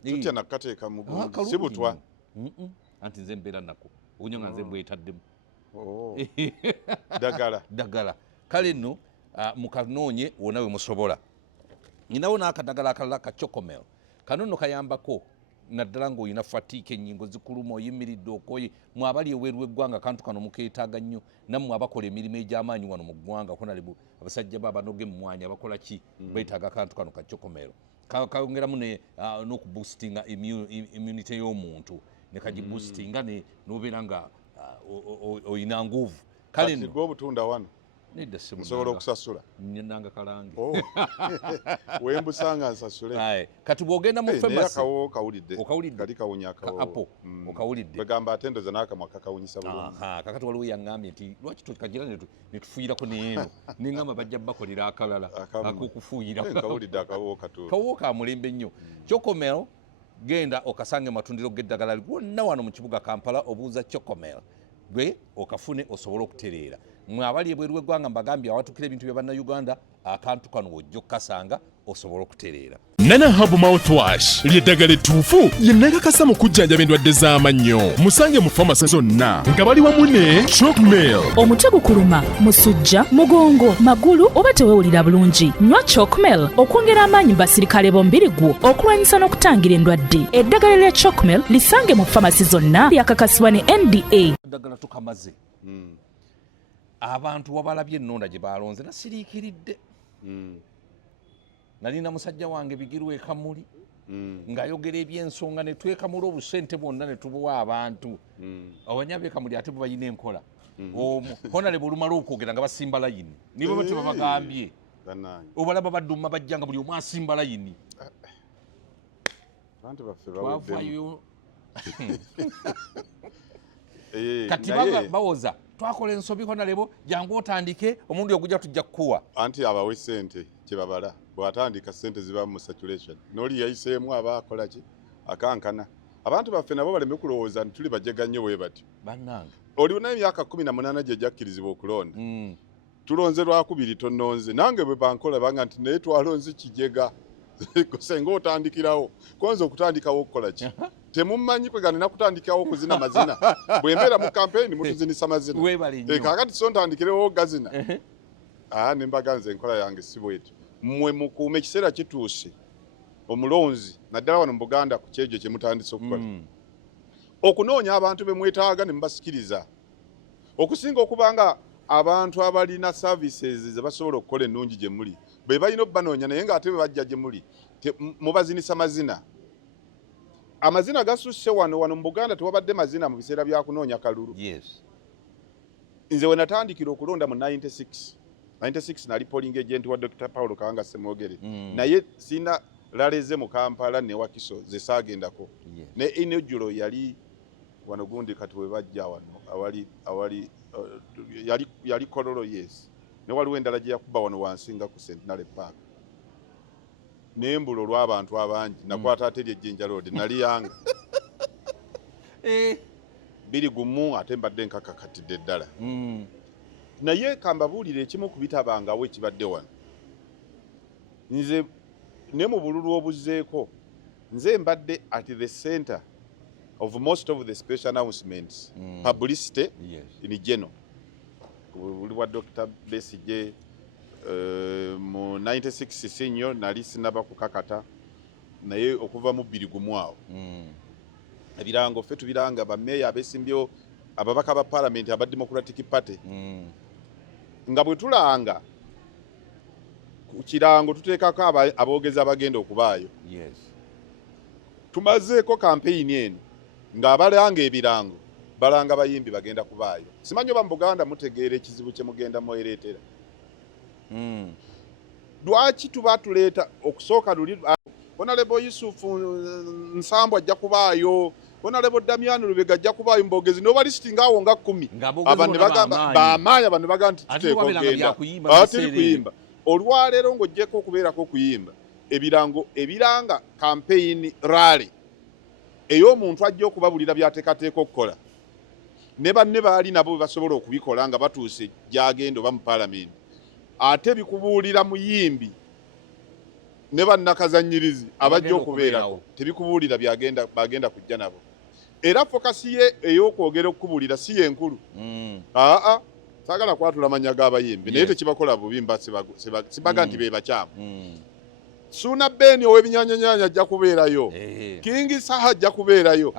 tutya nakateeka mu gundi si butwa anti nze mbeera nako owunyanga nze mbwetaddemu dagala kale nno mukanoonye wonna we musobola ninawo n'akadagala akalala ka chocomel kano nno kayambako naddala ng'olina fatiika ennyingo zikuluma oyimiridde okoye mwabali eweeru w'eggwanga akantu kano mukeetaaga nnyo nammwe abakola emirimu egy'amaanyi wano mu ggwanga konalibu abasajja babanoga emmwanyi abakola ki beetaaga akantu kano ka chocomel kayongeramu n'okuboostinga immunity y'omuntu ne kagiboostinga n'obeera nga oyina nguvu kale nno obutunda wano nedda nsobola okusasula nanga kalange wembusanga nsasule kati bw'ogenda mu famasi akawo kawulidde kali kawunya akawo okawulidde bagamba ate ndoza n'akamwa kakawunyisa bulungi kakati waliwo yaŋŋambye nti lwaki tukagira ne tufuuyirako neeno neŋŋamba bajja bakolera akalala ak'okufuuyira kawulidde akawo katuufu kawo ka mulembe nnyo chocomel genda okasange matundiro g'eddagala gwonna wano mu kibuga Kampala obuuza chocomel gwe okafune osobole okutereera mwe abali ebweru w'eggwanga mbagambye awatukira ebintu bya bannayuganda akantu kano wojja okukasanga osobole okutereera Nana Herbal Mouthwash ly'eddagala ettuufu lye neekakasa mu kujjanjaba endwadde z'amannyo musange mu famasi zonna nga bali wamu ne Chocmel omutwe gukuluma musujja mugongo magulu oba teweewulira bulungi nywa Chocmel okwongera amaanyi mu basirikale b'omubiri gwo okulwanyisa n'okutangira endwadde eddagala lya Chocmel lisange mu famasi zonna lyakakasibwa ne NDA eddagala tukamaze abantu wabalabye ennonda gye balonze nasiriikiridde nalina musajja wange bigiru ekamuli ng'ayogera ebyensonga ne twekamula obusente bwonna ne tubuwa abantu abanyabe ekamuli ate bubayina enkola honalebo olumala okwogera nga basimba layini nibo bate babagambye obalaba badduma bajja nga buli omu asimba layini twavayo kati bawoza twakola ensobi honalebo jangu otandike omundu ogujja tujja kukuwa anti abawe sente kyebabala bw'atandika sente ziba mu saturation n'oli yayiseemu aba akola ki akankana abantu baffe nabo baleme kulowooza nti tuli bajega nnyo bwe batyo bannange oli naye emyaka 18 gye jakkirizibwa okulonda tulonze lwakubiri tonnonze nange bwe bankola banga nti naye twalonze kijega senga otandikirawo kwanza okutandikawo okukola ki temumanyi kwegana nakutandikawo okuzina mazina bwembeera mu kampeyini mutuzinisa mazina kakati so ntandikirewo gazina nembaganze enkola yange si bwetyo mmwe mukuuma ekiseera kituuse omulonzi naddala wano mu Buganda ku kyegyo kye mutandise okukola okunoonya abantu be mwetaaga ne mubasikiriza okusinga okubanga abantu abalina services ze basobola okukola ennungi gye muli be balina okubanoonya naye ng'ate be bajja gye muli mubazinisa mazina amazina gasusse wano mu Buganda tewabadde mazina mu biseera bya kunoonya kalulu nze we natandikira okulonda mu 96 nali polling agent wa Dr. Paulo Kawanga Semogere naye sina laleze mu Kampala ne Wakiso ze saagendako ne Inojulo yali wano gundi kati we bajja wano yali kololo ne waliwo endala gye yakuba wano wansinga ku Centenary Park nembulo lw'abantu abangi nakwata ate ly'Ejjinja Road nali yanga biri gumu ate mbadde nkakakatidde ddala naye kambabuulire ekimu ku bitabangawo ekibadde wano nze ne mu bululu obuzzeeko nze mbadde at the center of most of the special announcements publicity in general buli wa Dr. Besigye mu 96 sinyo nali sinaba kukakata naye okuva mu biri gumu awo ebirango ffe tubiranga bameeya abesimbyo ababaka ba parliament aba Democratic Party nga bwe tulanga ku kirango tuteekako aboogezi abagenda okubaayo tumazeeko kampeyini eno ng'abalanga ebirango balanga bayimbi bagenda kubaayo simanyi oba mu Buganda mutegeera ekizibu kye mugenda mwereetera lwaki tuba tuleeta okusooka luli Honorable Yusuf Nsambu ajja kubaayo Honorable Damian Lubega ajja kubaayo mbogezi noba lisiti ngaawo nga 10 abantu bagamba baamaanya abantu bagamba nti tuteeko genda ate kuyimba olwaleero ng'ojjeko okubeerako okuyimba ebirango ebiranga campaign rally ey'omuntu ajja okubabulira byateekateeka okukola ne banne baali nabo basobola okubikola nga batuuse gyagenda oba mu parliament ate bikubuulira muyimbi ne bannakazanyirizi abajja okubeerako tebikubuulira bagenda kujja nabo era fokasi ye ey'okwogera okubuulira si yenkulu saagala kwatula manya g'abayimbi naye tekibakola bubimba sibaga nti be bakyamu Suna Beni ow'ebinyanyanyanya ajja kubeerayo Kingi Saha ajja kubeerayo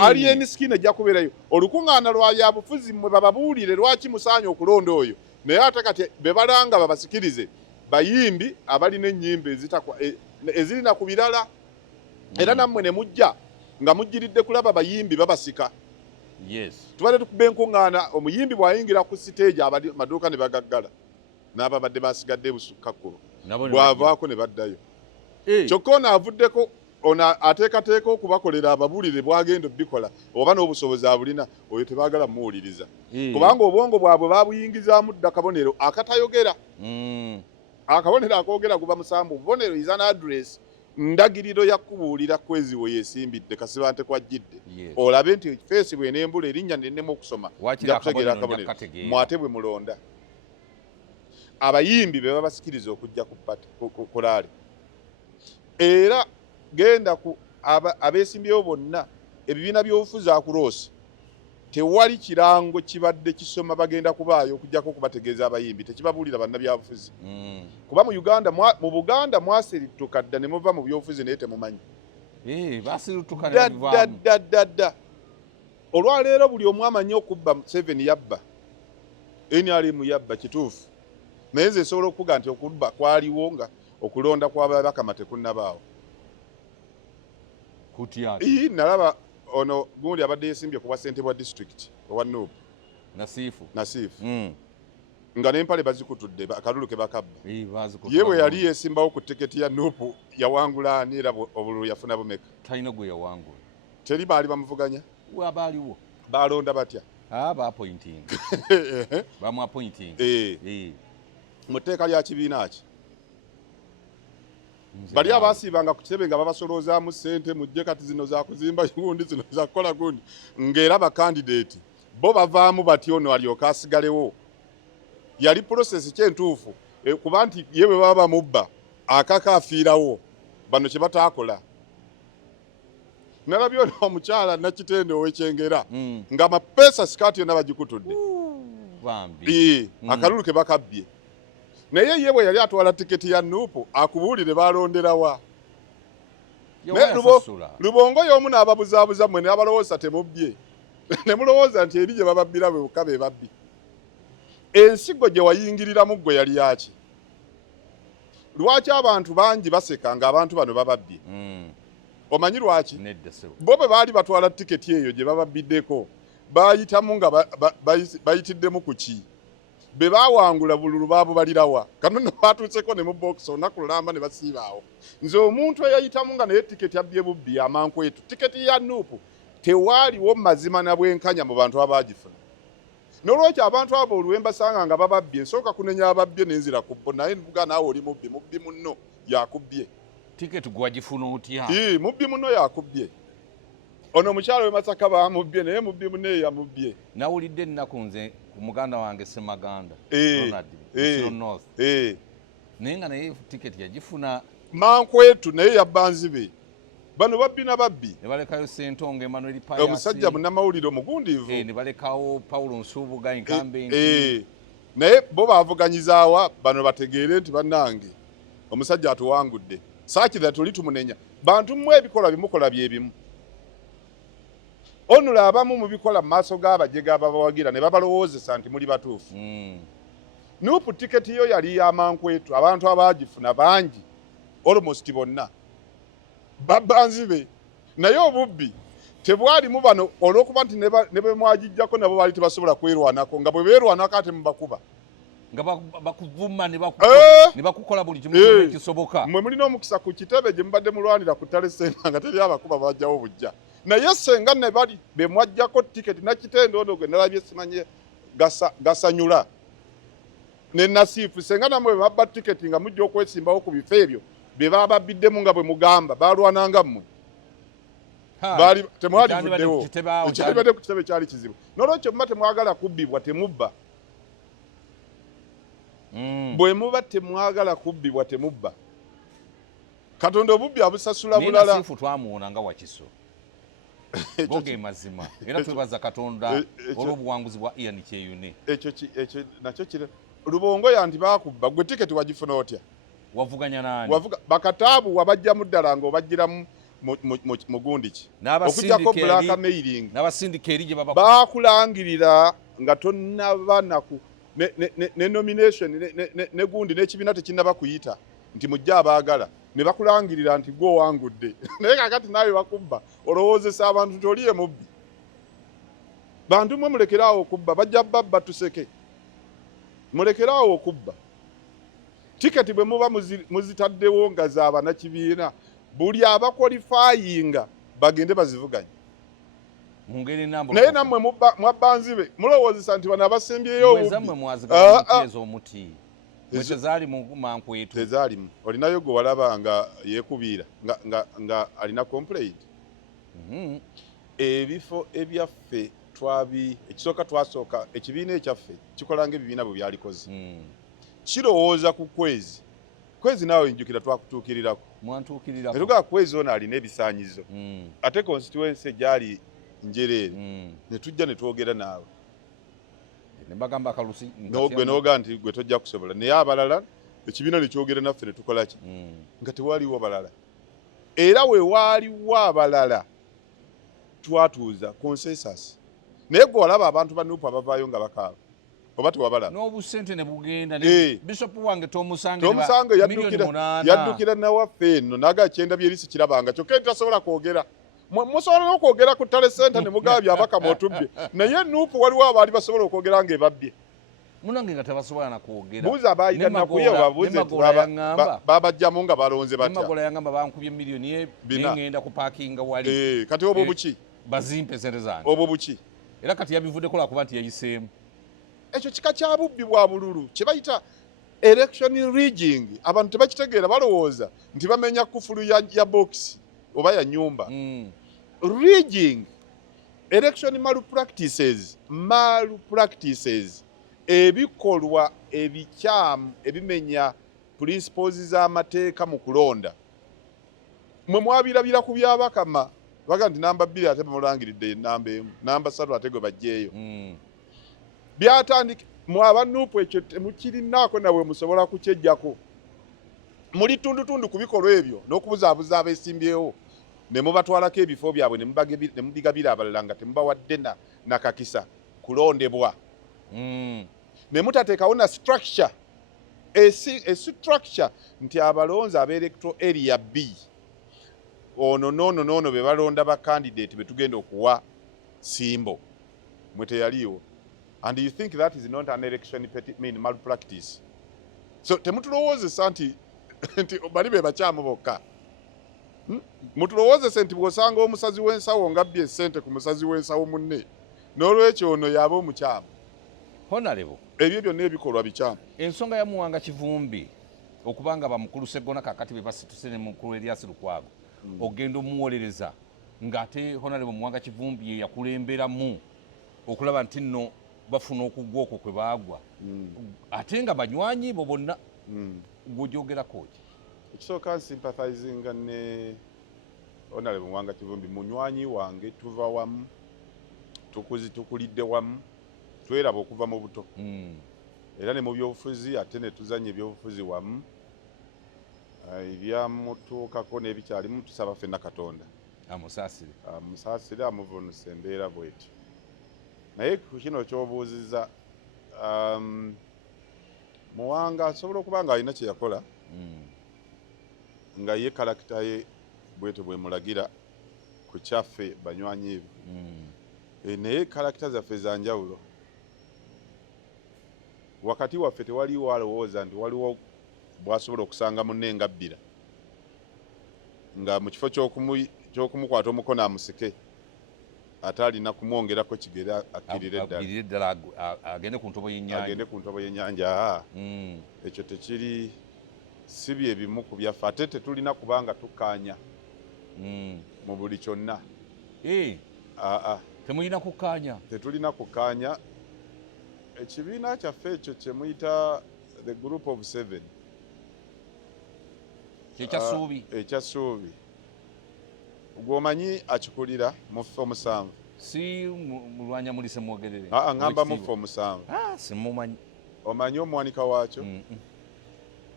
Alien Skin ajja kubeerayo olukuŋŋaana lwa byabufuzi mmwe bababuulire lwaki musaanye okulonda oyo naye ate kati be balanga babasikirize bayimbi abalina ennyimba ezirina ku birala era nammwe ne mujja nga mujjiridde kulaba bayimbi babasika tubadde tukuba enkuŋŋaana omuyimbi bw'ayingira ku siteegi amaduuka ne bagaggala n'ababadde basigadde busukkakkulo bwavaako ne baddayo kyokka ono avuddeko ono ateekateeka okubakolera ababuulire bwagenda obikola oba n'obusobozi abulina oyo tebaagala muwuliriza kubanga obwongo bwabwe babuyingizaamu dda kabonero akatayogera akabonero akoogera guba musambu bubonero is an address ndagiriro yakubuulira kwezi we yesimbidde kasibante kwajjidde olabe nti feesi bw'enembula erinnya nennemu okusoma jakutegeera akabonero mwate bwe mulonda abayimbi be babasikiriza okujja ku kolaali era genda ku abeesimbyewo bonna ebibiina by'obufuzi akuloosi tewali kirango kibadde kisoma bagenda kubaayo okujjako okubategeeza abayimbi tekibabuulira bannabyabufuzi kuba mu Buganda mwasirituka dda ne muva mu byobufuzi naye temumanyi dda olwaleero buli omu amanyi okubba 7 yabba NRM yabba kituufu naye nze nsobola okuga nti okubba kwaliwo nga okulonda kw'ababaka tekunnabaawo nalaba ono gundi abadde yesimbye ku bwa ssente bwa district owa Nuupu Nasiifu nga n'empale bazikutudde akalulu ke bakabba ye bwe yali yesimbawo ku tiketi ya Nuupu yawangula ani era obululu yafuna bumeka talina gwe yawangula teri baali bamuvuganya baaliwo balonda batya bamuappointing mu tteeka lya kibiina ki bali abasiibanga ku kitebe nga babasolozaamu ssente mujje kati zino za kuzimba gundi zino za kukola gundi ng'era bakandidate bo bavaamu batyo ono alyoka asigalewo yali process kyentuufu kuba nti ye bwe baba bamubba akaka afiirawo bano kye bataakola nalabyo ono omukyala Nakitende ow'Ekyengera nga amapeesa sikaati yonna bagikutudde akalulu ke bakabbye naye ye bwe yali atwala tiketi ya Nuupu akubuulire balonderawa Lubongo y'omu n'ababuzaabuza mmwe n'abalowooza temubbye ne mulowooza nti eri gye bababbira bwekka be babbi ensigo gye wayingiriramu ggwe yali yaki lwaki abantu bangi baseka ng'abantu bano bababbye omanyi lwaki bo bwe baali batwala tiketi eyo gye bababbiddeko bayitamu nga bayitiddemu ku ki be bawangula bululu baabubalirawa kanono batuuseko ne mu box olunaku lulamba ne basiibaawo nze omuntu eyayitamu nga naye tiketi abbye bubbi amankwetu tiketi ya Nuupu tewaaliwo mazima na bwenkanya mu bantu abaagifuna n'olwekyo abantu abo olwembasanga nga bababbye nsooka kunenya ababbye nenzira ku bbo naye nvuga naawe oli mubbi munno yakubbye tiketi gwagifuna otya mubbi munno yakubbye ono mukyalo we Masaka bamubbye naye mubbi munne yamubye. Nawulidde ennaku nze ku muganda wange Ssemaganda Ronald North naye nga naye tiketi yagifuna Mankwetu naye yabbanzibe. Bano babbi na babbi. Ne balekayo Ssentongo Emmanuel Payasi. Omusajja munnamawulire omugundiivu. Ne balekawo Paulo Nsubuga incumbent. Naye bo baavuganyizaawa bano bategeere nti bannange omusajja atuwangudde. Saakira tuli tumunenya. Bantu mmwe ebikola bimukola bye bimu. Onula abamu mu bikola mu maaso g'abajega ababawagira ne babalowoozesa nti muli batuufu. Nuupu tiketi yo yali ya Mankwetu abantu abaagifuna bangi almost bonna. Babbanzibe naye obubbi tebwalimu bano olw'okuba nti ne bwe mwagijjako nabo baali tebasobola kwerwanako nga bwe beerwanako ate mubakuba nga bakuvuma ne bakukola buli kimu ekisoboka. Mmwe mulina omukisa ku kitebe gye mubadde mulwanira ku ttale Senta nga teri abakuba bajjawo bujja. Naye senga ne bali be mwajjako tiketi nakitendo ono gwe nalabye simanye gasanyula ne nasiifu senga namwe babba tiketi nga mujja okwesimbawo ku bifo ebyo be bababiddemu nga bwe mugamba balwananga mmwe bali temwali vuddewo ekyalibadde ku kitebe kyali kizibu n'olwekyo muba temwagala kubbibwa temubba bwe muba temwagala kubbibwa temubba. Katonda obubbi abusasula bulala. Naye nasiifu twamuwona nga Wakiso boge mazima era twebaza Katonda olw'obuwanguzi bwa Ian Kyeyune. Ekyo nakyo kire Lubongo yanti bakubba gwe tiketi wagifuna otya? Wavuganya nani? Bakataabu wabajja muddala ng'obajjiramu mugundi ki okujjako black mailing n'abasindika eri gye bakulangirira nga tonnaba ne nomination ne gundi n'ekibiina tekinnaba kuyita nti mujja abaagala ne bakulangirira nti gwe owangudde naye kakati naawe bakubba olowoozesa abantu nti oliye mubbi. Bantu mmwe mulekeraawo okubba bajja babba tuseke mulekeraawo okubba. Tiketi bwe muba muzitaddewo nga z'abanakibiina buli abakwalifayinga bagende bazivuganye. Naye nammwe mwabbanzibe mulowoozesa nti bano abasembyeyo tezaalimu. Olinayo gwe walaba nga yeekubiira nga alina complaint. Ebifo ebyaffe ekisooka twasooka ekibiina ekyaffe kikola ng'ebibiina bwe byalikoze. Kirowooza ku kwezi naawe njukira twakutuukirirako. Eruga kwezi ono alina ebisaanyizo. Ate constituency gyali njereere. Ne tujja ne twogera naawe. Gwe n'oga nti gwe tojja kusobola. Naye abalala ekibiina ne kyogera naffe ne tukola ki? Nga tewaaliwo balala. Era we waaliwo abalala twatuuza consensus. Naye gwe walaba abantu ba Nuupu abavaayo nga bakaaba. Oba tewabala n'obusente ne bugenda Bishop wange tomusange yaddukira nawaffe eno naga kyenda byerisi kirabanga kyokka entasobola kwogera musobola n'okwogera ku ttale Senta ne mugaba abaka motubbye naye Nuupu waliwo abaali basobola okwogera ng'ebabbye munange nga tebasobola nakwogera buuza abaayita nakuye obabuuze babajjamu nga balonze batya Nemagola yangamba bankubye miliyoni ngenda ku parkinga wali kati obwo buki bazimpe sente zange obwo buki era kati yabivuddeko lwakuba nti yayiseemu. Ekyo kika kya bubbi bwa bululu kye bayita election rigging. Abantu tebakitegeera balowooza nti bamenya kufulu ya box oba ya nyumba. Rigging, election malpractices ebikolwa ebikyamu ebimenya principles z'amateeka mu kulonda. Mwe mwabirabira ku byabakama baga nti namba 2 ate bamulangiridde namba 1 namba 3 ate gwe bajjeeyo. Byatandika mwaba Nuupu ekyo temukirinaako nawe musobola kukyejjako. Muli tundutundu ku bikolwa ebyo n'okubuzaabuza abeesimbyewo ne mubatwalako ebifo byabwe ne mubigabira abalala nga temubawadde na kakisa kulondebwa. Ne mutateekawo na structure structure nti abalonzi ab'electoral area B ono be balonda ba candidate be tugenda okuwa simbo mwe teyaliiwo. And you think that is not an election malpractice. So temutulowoozesa nti bali be bakyamu bokka. Mutulowoozesa nti bw'osanga omusazi w'ensawo ng'abbye essente ku musazi w'ensawo munne n'olwekyo ono yaba omukyamu. Honorable ebyo byonna ebikolwa bikyamu. Ensonga ya Muwanga Kivumbi okubanga bamukulu Sseggona kakati be basituse ne mukulu Erias Lukwago ogenda omuwolereza ng'ate Honorable Muwanga Kivumbi yakulemberamu okulaba nti nno bafuna okugwa okwo kwe baagwa ate nga banywanyi bo bonna gw'ogyogerako ki? Ekisooka nsympathizinga ne Honorable Muwanga Kivumbi, munywanyi wange, tuva wamu, tukulidde wamu, tweraba okuva mu buto era ne mu byobufuzi ate ne tuzanya ebyobufuzi wamu, ebyamutuukako n'ebikyalimu tusaba ffenna Katonda amusaasire amuvunuse embeera bw'etyo. Naye ku kino ky'obuuzizza, Muwanga asobola okuba nga alina kye yakola nga ye kalakita ye bwetyo bwemulagira ku kyaffe banywanyi be, naye kalakita zaffe za njawulo. Wakati waffe tewaliwo alowooza nti waliwo bwasobola okusanga munne nga Bbira nga mu kifo ky'okumukwata omukono amusike ate alina kumwongerako kigere akkirire ddala agende ku ntobo y'ennyanja. Ekyo tekiri, si bye bimu ku byaffe, ate tetulina kubanga tukkaanya mu buli kyonna. Temulina kukkaanya? Tetulina kukkaanya. Ekibiina kyaffe ekyo kye muyita the group of 7 ekyassuubi gw'omanyi akikulira muffe omusanvu. Si mulwanya mulise mwogerere? Ngamba muffe omusanvu. Simumanyi. Omanyi omuwanika waakyo?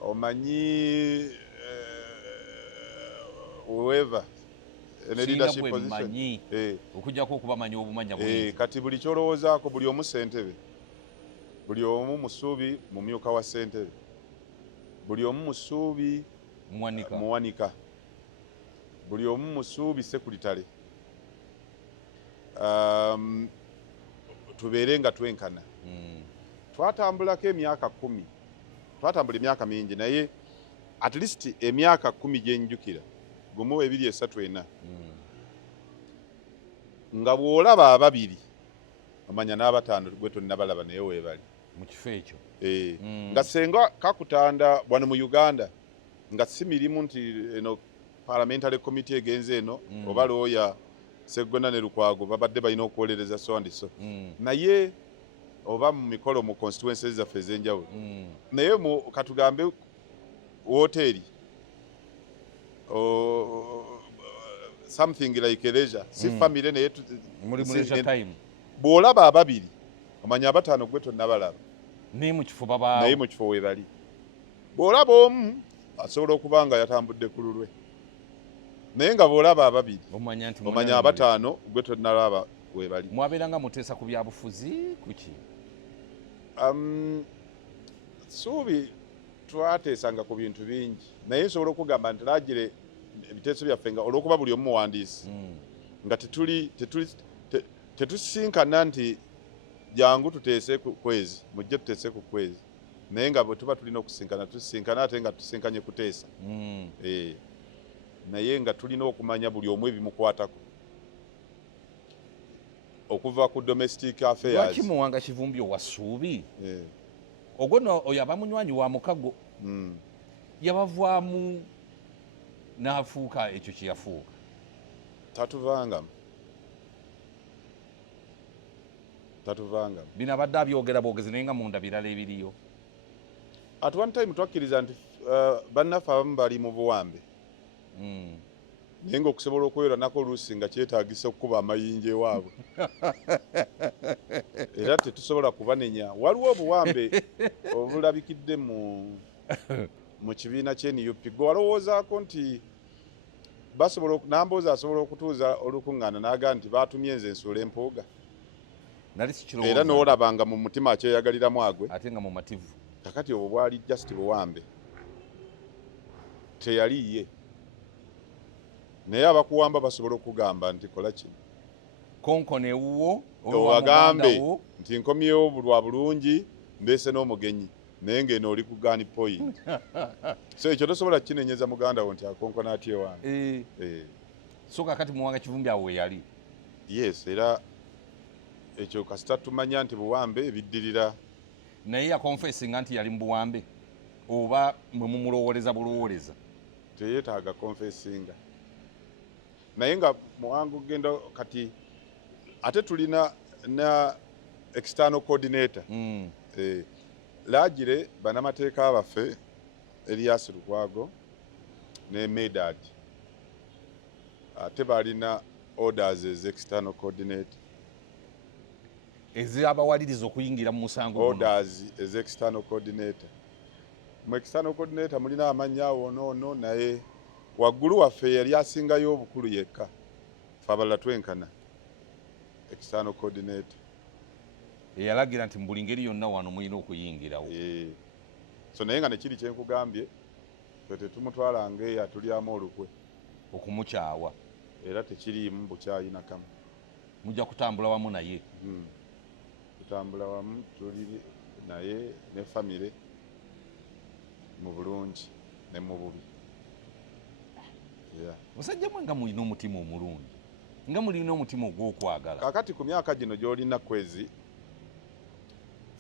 Omanyi whoever leadership position? Okujjako okubamanyi obumanya kati buli kyolowoozaako, buli omu ssentebe, buli omu musuubi mumyuka wa ssentebe, buli omu musuubi muwanika, buli omu musuubi sekuritale. Tubeere nga twenkana. Twatambulako emyaka 10, twatambula emyaka mingi, naye at least emyaka 10 gyenjukira, gumu 2 3 4, nga bw'olaba ababiri omanya n'abataano gwe tonnabalaba naye weebali mu kifo ekyo. Nga senga kakutanda wano mu Uganda nga si mirimu nti eno parliamentary committee egenze eno oba looya Sseggona ne Lukwago babadde balina okwolereza so and so, naye oba mu mikolo mu constituencies zaffe ez'enjawulo, naye katugambe woteeri something like a leisure, si family naye muri leisure time, bw'olaba ababiri omanya abataano gwe tonnabalaba naye mu kifo babaawo, naye mu kifo weebali. Bw'olaba omu asobola okuba nga yatambudde ku lulwe, naye nga bw'olaba ababiri omanya abataano gwe tonnalaba weebali. Mwabeeranga muteesa ku byabufuzi kuki? Suubi twateesanga ku bintu bingi, naye nsobola okugamba nti laagire ebiteeso byaffe nga olw'okuba buli omu muwandiisi nga tetusinkana nti jangu tuteese ku kwezi, mujje tuteese ku kwezi, naye nga bwe tuba tulina okusinkana tusinkana ate nga tusinkanye kuteesa, naye nga tulina okumanya buli omu ebimukwatako okuva ku domestic affairs. Lwaki Muwanga Kivumbi owa Ssuubi ogwo no oyo aba munywanyi wa Mukago yabavaamu n'afuuka ekyo kye yafuuka? Tatuvangamu. Bino abadde abyogera bwogezi naye nga munda birala ebiriyo. At one time twakkiriza nti bannaffe abamu bali mu buwambe, naye ng'okusobola okwera nako oluusi nga kyetaagisa okukuba amayinja ewaabwe era tetusobola kubanenya. Waliwo obuwambe obulabikidde mu kibiina ky'NUP gwe walowoozaako nti Nambooza asobola okutuuza olukuŋŋaana n'aga nti baatumye nze nsuula empooga, era n'olabanga mu mutima akyeyagaliramu agwe ate nga mu mativu. Kakati obwo bwali just buwambe, teyali ye, naye abakuwamba basobola okugamba nti kola kino, konkone ewuwo obagambe nti nkomyewo lwa bulungi ndeese n'omugenyi, naye ng'eno oli ku gaani point. So ekyo tosobola kinenyeza muganda wo nti akonkona atya ewange. So kakati Muwanga Kivumbi awo we yali? Yes, era ekyo kasita tumanya nti buwambe ebiddirira. Naye yakonfesinga nti yali mu buwambe oba mwe mumulowoleza bulowooleza? Teyeetaaga konfesinga. naye nga muwango genda kati ate tulina na external coordinator Lagire banamateeka baffe Elias Lukwago ne Medad ate balina orders as external coordinator ezabawaliriza okuyingira mu musango orders as external coordinator mu external coordinator mulina amanya ono naye waggulu waffe yali asingayo obukulu yekka fabala twenkana external coordinator eyalagira nti mbuli ngeri yonna wano mulina okuyingirawo so naye nga nekiri kyenkugambye tetumutwalanga eyo atulyamu olukwe okumukyawa era tekiriimu bukyayina kamu mujja kutambula wamu naye tutambula wamu tuli naye ne famire mu bulungi ne mu bubi musajja mwe nga mulina omutima omulungi nga mulina omutima ogw'okwagala kakati ku myaka gino gy'olina kwezi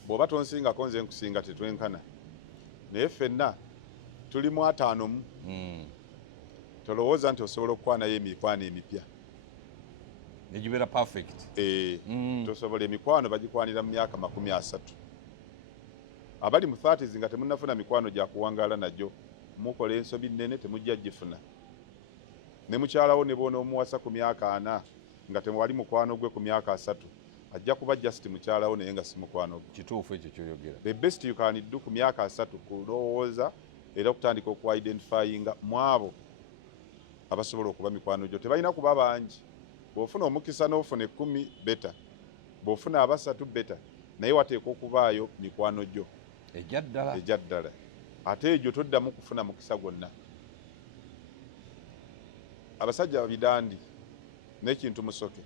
bw'oba tonsingako nze nkusinga tetwenkana naye ffenna tuli mu 5 mu tolowooza nti osobola okukwanayo emikwano emipya negibeera perfect tosobola emikwano bagikwanira mu myaka 30 abali mu 30s nga temunnafuna mikwano gya kuwangaala najjo mukola ensobi nnene temujja gifuna ne mukyalawo ne boona omuwasa ku myaka 4 nga temwali mukwano gwe ku myaka 3 ajja kuba just mukyalawo naye nga si mukwano gwe kituufu ekyo kyoyogera the best you can do ku myaka 3 kulowooza era okutandika okuidentifyinga mwabo abasobola okuba mikwano gyo tebalina kuba bangi bw'ofuna omukisa n'ofuna 10 beta bw'ofuna aba 3 beta naye wateeka okubaayo mikwano gyo ejja ddala ate egyo toddamu kufuna mukisa gwonna abasajja bidandi n'ekintu musoke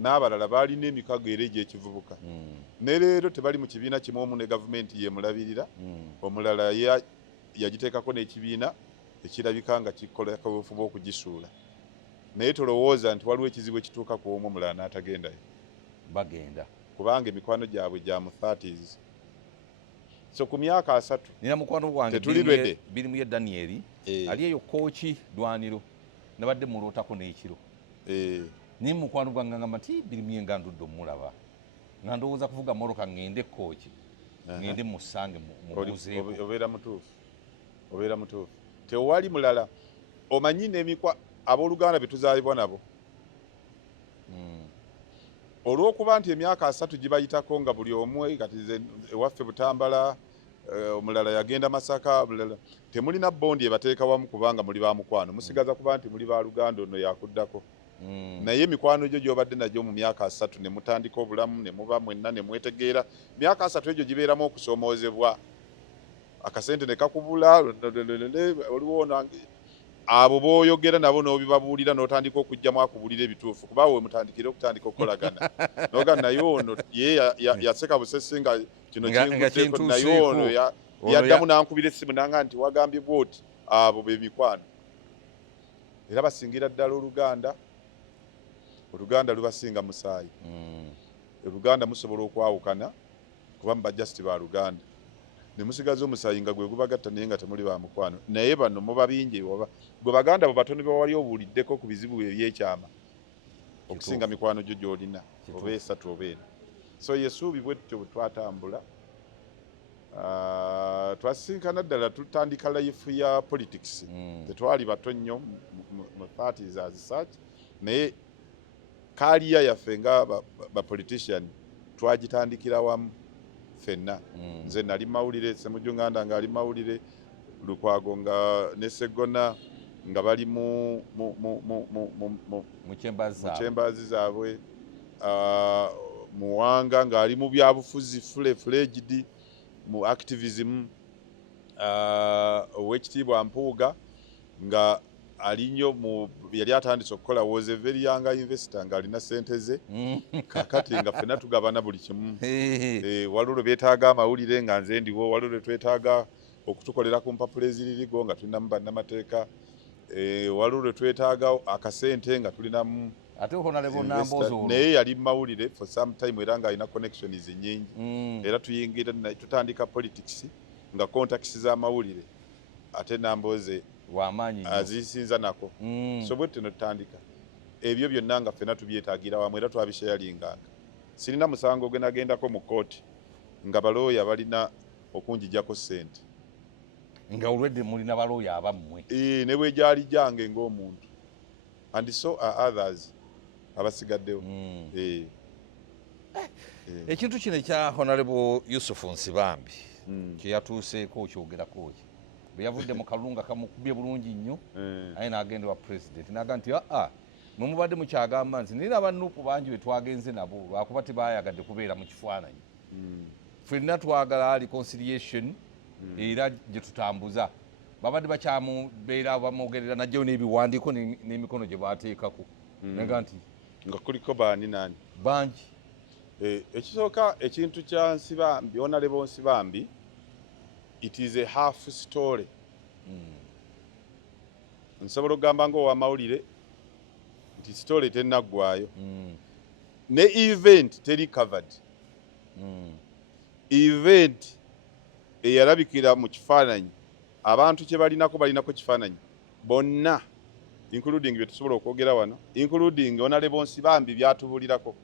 n'abalala balina emikago era egy'ekivubuka ne leero tebali mu kibiina kimu omu ne gavumenti yemulabirira omulala yagiteekako n'ekibiina ekirabika nga kikola kabufuba okugisuula naye tolowooza nti waliwo ekizibu ekituuka ku omu omulala n'atagendayo bagenda kubanga emikwano gyabwe gya mu 30s so ku myaka 3 nina mukwano gwange birimu ye Daniel ali eyo kooki dwaniro nabadde mulootako n'ekiro ni mukwano gwange ngamba nti birimu ye nga ndudde omulaba nga ndowooza kuvuga moroka ngende kooki ngende musange mubuuzeeko obeera mutuufu tewali mulala omanyi n'emikwa abooluganda betuzaalibwa nabo olw'okuba nti emyaka 3 gibayitako nga buli omu kati ewaffe Butambala omulala yagenda Masaka omulala temulina bondi ebateeka wamu kubanga muli ba mukwano musigaza kuba nti muli ba luganda ono yakuddako naye emikwano gyo gy'obadde nagyo mu myaka 3 ne mutandika obulamu ne muba mwenna ne mwetegeera myaka 3 egyo gibeeramu okusoomoozebwa akasente ne kakubula oliwo abo booyogera nabo n'obibabuulira n'otandika okujjamu akubulira ebituufu kuba we mutandikire okutandika okukolagana noga naye ono ye yaseka busese nga kino kinguddeko naye ono yaddamu n'ankubira essimu nanga nti wagambye bwoti abo be mikwano era basingira ddala oluganda lubasinga musaayi oluganda musobola okwawukana kuba mubajjasiti ba luganda ne musigaza omusaayi nga gwe gubagatta naye nga temuli ba mukwano naye bano muba bingi gwe baganda bo batono be wali obuuliddeko ku bizibu ebyekyama okusinga mikwano gyo gy'olina oba 3 oba 4 so yesuubi bwetyo bwetwatambula twasinkana ddala tutandika life ya politics tetwali bato nnyo mu 30s as such naye kaliya yaffe nga bapolitician twagitandikira wamu ffenna nze nali mawulire Ssemujjunganda nga ali mawulire Lukwago nga ne Sseggona nga bali mu chambers zaabwe Muwanga nga ali mu byabufuzi fledged mu activism owekitiibwa Mpuuga nga alinyo yali atandise okukola was a very young investor nga alina sente ze kakati nga ffenna tugabana buli kimu waliwo beetaaga amawulire nga nze ndiwo waliwo twetaaga okutukolera ku mpapula eziririgo nga tulinamu bannamateeka waliwo twetaaga akasente nga tulinamu ate honorable Nambozo naye yali mawulire for some time era nga alina connections nyingi era tuyingira tutandika politics nga contacts z'amawulire ate Namboze wamaanyi azisinza nako so bwetyo no tutandika ebyo byonna nga ffena tubyetaagira wamu era twabishayalinganga sirina musango gwe nagendako mu kooti nga balooya balina okunjijjako ssente nga olwedde mulina balooya abammwe ne bwe gyali gyange ng'omuntu and so are others abasigaddewo ekintu kino ekya Honorable Yusuf Nsibambi kye yatuuseeko okyogerako ki bwe yavudde mu kalunga kamukubye bulungi nnyo aye n'agenda wa president n'aga nti mwe mubadde mukyagamba nti nina abannuupu bangi be twagenze nabo lwakuba tebayagadde kubeera mu kifaananyi ffenna twagala reconciliation era gye tutambuza babadde bakyamubeera bamwogerera najjayo n'ebiwandiiko n'emikono gye baateekako naga nti nga kuliko baani nani bangi ekisooka ekintu kya Nsibambi Honorable Nsibambi it is a half story nsobola okugamba ng'owamawulire nti story tennaggwayo ne event teri covered event eyalabikira mu kifaananyi abantu kye balinako kifaananyi bonna including bye tusobola okwogera wano including Honorable Nsibambi byatubulirako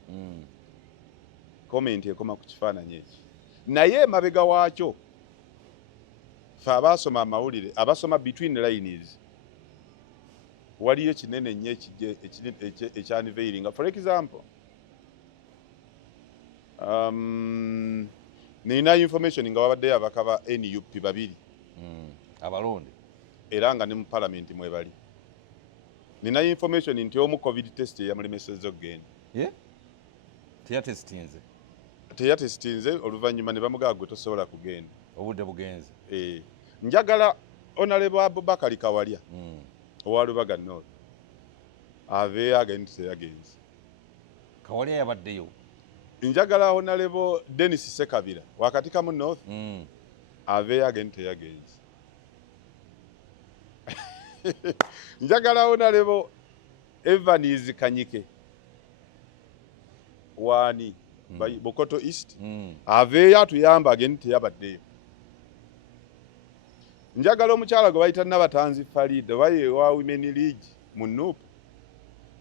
comment ekoma ku kifaananyi eki naye emabega waakyo fe abaasoma amawulire abasoma between lines waliyo kinene nnyo ekyaniveiringa for example nina information nga wabaddeyo abaka ba NUP babiri abalonde era nga ne mu parliament mwe bali nina information nti omu covid test yamulemesezza okugenda teyatestinze oluvannyuma ne bamugamba gwe tosobola kugenda obudde bugenze njagala Honorable Abubakar Kawalya owa Lubaga North aveeyo agende teyagenze Kawalya yabaddeyo njagala Honorable Dennis Sekabira wakati kamu North aveeyo agende teyagenze njagala Honorable Evans Kanyike wani Bokoto East aveeyo atuyamba agende teyabaddeyo njagala omukyala gwe bayita Nabatanzi Farid baye wa Women League mu Nuupu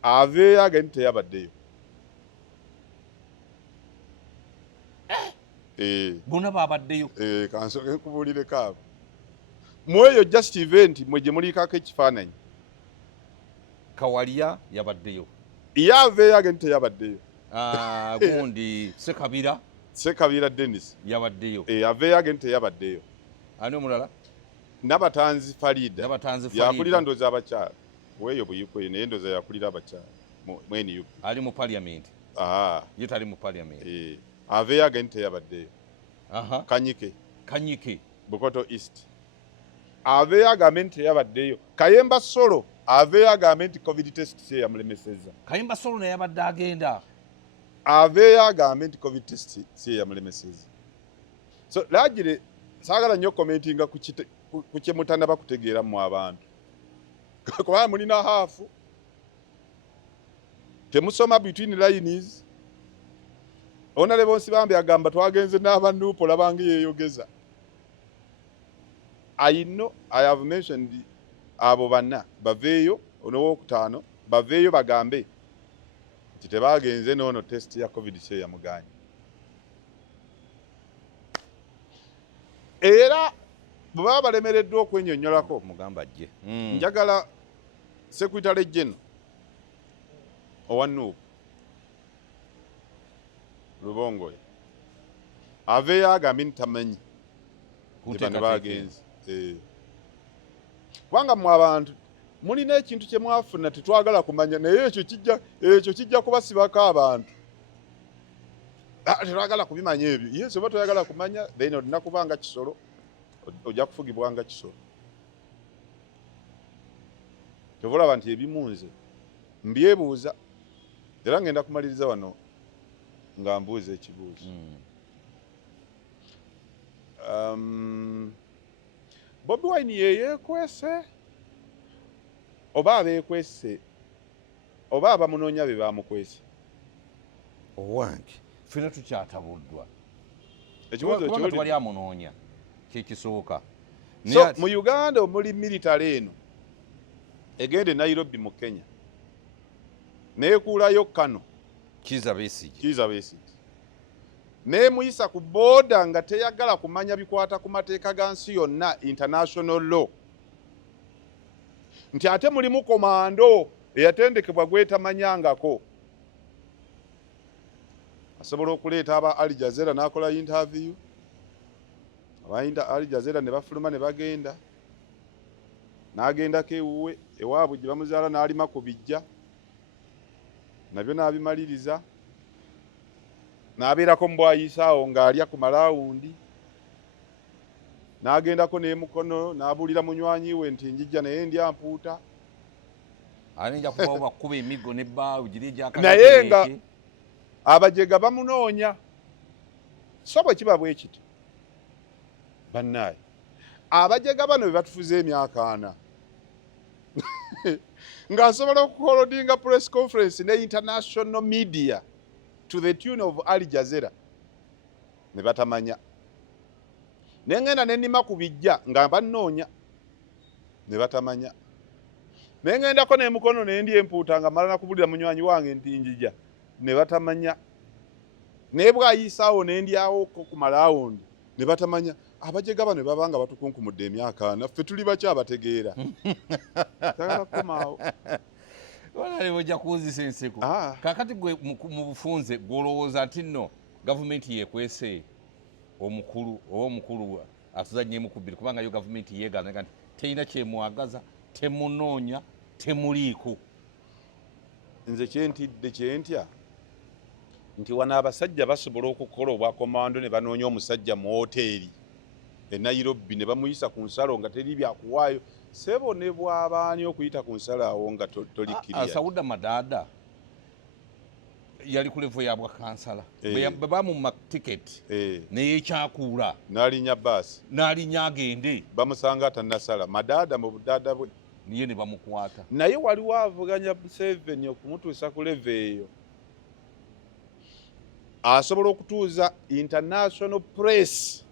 aveeyo agende teyabaddeyo bonna babaddeyo kansoke nkubuulireko abo mweyo just event mwe gye muliikako ekifaananyi Kawalya yabaddeyo ye aveeyo agende teyabaddeyo gundi Sekabira Dennis yabaddeyo aveeyo agende teyabaddeyo ani omulala Nabatanzi Farid yakulira ndoozi abakyala weeyo buyikwe naye ndoozi yakulira abakyala mwene yuko ali mu parliament ye tali mu parliament aveeyo agende teyabaddeyo Kanyike Bukoto East aveeyo agambe nti teyabaddeyo Kayemba Solo aveeyo agambe nti covid test si yamulemesezza Kayemba Solo naye yabadde agenda aveeyo agambe nti covid test si yamulemesezza so lagire saagala nnyo commentinga ku kye mutanaba kutegeera mu abantu kubanga mulina haafu temusoma between lines Honorable Nsibambi agamba twagenze n'abanuupu olabanga yeeyogeza I have mentioned abo banna baveeyo n'owokutaano baveeyo bagambe nti tebagenze n'ono test ya covid kye yamuganya era bwe baba balemereddwa okwennyonnyolako mugamba ajje njagala Secretary General owa Nuupu Lubongoya aveeyo agambe nti tamanyi bano bagenze kubanga mu abantu mulina ekintu kye mwafuna tetwagala kumanya naye ekyo kijja kubasibako abantu tetwagala kubimanya ebyo yesu oba toyagala kumanya then olina kubanga kisolo ojja kufugibwanga kisolo tebulaba nti ebimunze mbyebuuza era ngenda kumaliriza wano nga mbuuza ekibuuzo Bobi Wine yeyeekwese oba abeekwese oba abamunoonya be bamukwese owange ffena tukyatabuddwa ekibuuzo twali amunoonya kyekisooka so mu Uganda omuli military eno egende Nairobi mu Kenya neekuulayo Kano Kizza Besigye nemuyisa ku booda nga teyagala kumanya bikwata ku mateeka ga nsi yonna international law nti ate mulimu komando eyatendekebwa gwetamanyangako asobola okuleeta aba Al Jazeera n'akola interview Al Jazeera ne bafuluma ne bagenda n'agendako ewuwe ewaabwe gye bamuzaala n'alima ku bijja nabyo n'abimaliriza n'abeerako mu bwayisaawo ng'alya ku malawundi n'agendako n'emukono n'abuulira munywanyi we nti njijja naye ndya mpuuta alinja kubawo bakuba emiggo n'ebbaawo giri egyaka naye nga abajega bamunoonya so bwe kiba bwe kiti bannaye abajega bano be batufuza emyaka 4 ng'asobola okuholdinga press conference ne international media to the tune of Al Jazeera ne batamanya nengenda nenima ku bijja nga bannoonya ne batamanya nengendako n'emukono nendi empuuta nga mala nakubulira munywanyi wange nti njija ne batamanya naye bwayisaawo nendyawo ku malawundi ne batamanya abajega bano babanga batukunkumudde emyaka 4 ffe tuli bakya bategeera tagala komaawo wala ojja kuwuzisa enseko kakati gwe mu bufunze gwolowooza nti nno gavumenti yekwese omukulu oba omukulu atuzannyemu ku bbiri kubanga yo gavumenti yeegaanaga nti terina kyemwagaza temunoonya temuliiko nze kyentidde kyentya nti wano abasajja basobola okukola obwakomando ne banoonya omusajja mu woteeri e Nairobi ne bamuyisa ku nsalo nga teri byakuwaayo sebonebwa abaani okuyita ku nsalo awo nga tolikiriya Sauda Madada yali ku levo ya bwakansala bwe bamumma tiketi neyekyakuula n'alinnya baasi n'alinnya agende bamusanga atannasala Madada mu budada bwe niye ne bamukwata naye waliwo avuganya Museveni okumutuusa ku levo eyo asobola okutuuza international press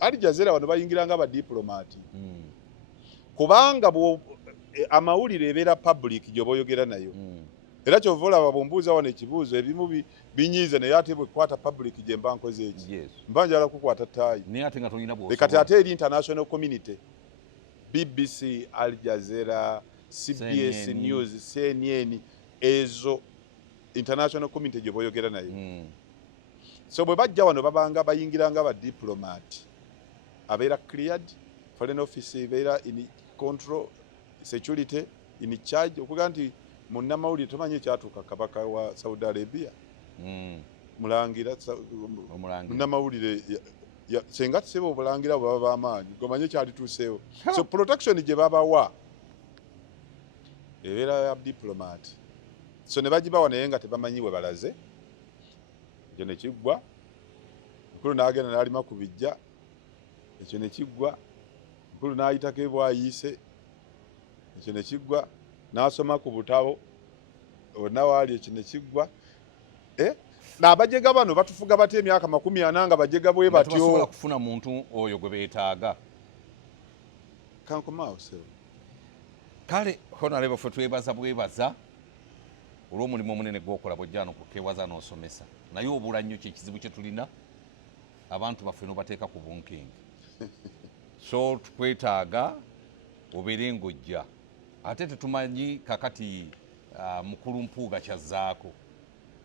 Al Jazeera wano bayingiranga abadiplomati kubanga amawulire ebeera public gyoba oyogera nayo era kyova olaba bwombuuza wano ekibuuzo ebimu binyiize naye ate bwekwata public gye mba nkoze eki mba njala kukwata ttaayi kati ate eri international community BBC, Al Jazeera, CBS News, CNN ezo international community gye boyogera nayo so bwe bajja wano babanga bayingiranga abadiplomati abeera cleared foreign office ebeera in control security in charge okuga nti munnamawulire tomanyi ekyatuuka kabaka wa Saudi Arabia mulangira munnamawulire senga tusebe obulangira bwe baba b'amaanyi gomanye kyalituuseewo so protection gye babawa ebeera ya diplomat so ne bagibawa naye nga tebamanyi we balaze ekyo ne kiggwa mukulu n'agenda n'alima ku bijja ekyo ne kiggwa mukulu n'ayitako ebwayiise ekyo ne kiggwa n'asoma ku butabo bonna waali ekyo ne kiggwa n'abajega bano batufuga batya emyaka 40 nga bajega bwe batyo basobola kufuna muntu oyo gwe beetaaga kankomaawo sewo kale honorable ffe twebaza bwebaza olw'omulimu omunene gwokola bwojjano kukewaza n'osomesa naye obula nnyo kyekizibu kye tulina abantu baffe nobateeka ku bunkingi so tukwetaaga obeere ng'ojja ate tetumanyi kakati mukulu mpuuga kyazzaako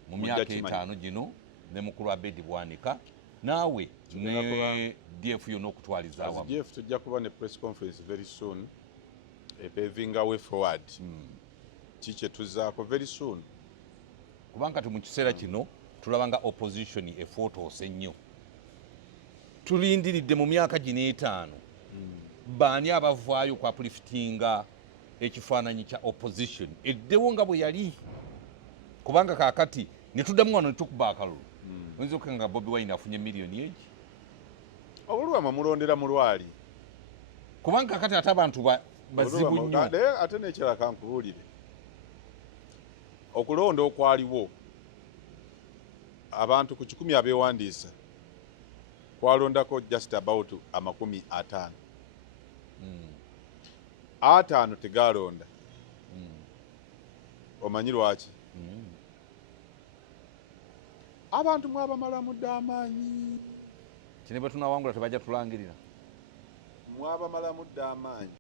mu myaka 5 gino ne mukulu Abedi Bwanika naawe ne DF yonna okutwaliza awamu DF tujja kuba ne press conference very soon paving way forward kikye tuzaako very soon kubanga kati mu kiseera kino tulabanga opposition efotoose nnyo tulindiridde mu myaka gino 5 baani abavaayo kwa upliftinga ekifaananyi kya opposition eddewo nga bwe yali kubanga kakati netuddamu wano netukuba akalulu oyinza okugamba nga Bobi Wine afunye miliyoni egi obulwama mulondera mulwali kubanga kakati ate abantu bazibu nnyo ate nekirala kankubuulire okulonda okwaliwo abantu ku 100 abeewandiisa kwalondako just about 50 5 tegalonda omanyi lwaki abantu mwabamalamu dda amaanyi kine bwe tunawangula tebajja tulangirira mwabamalamu dda amaanyi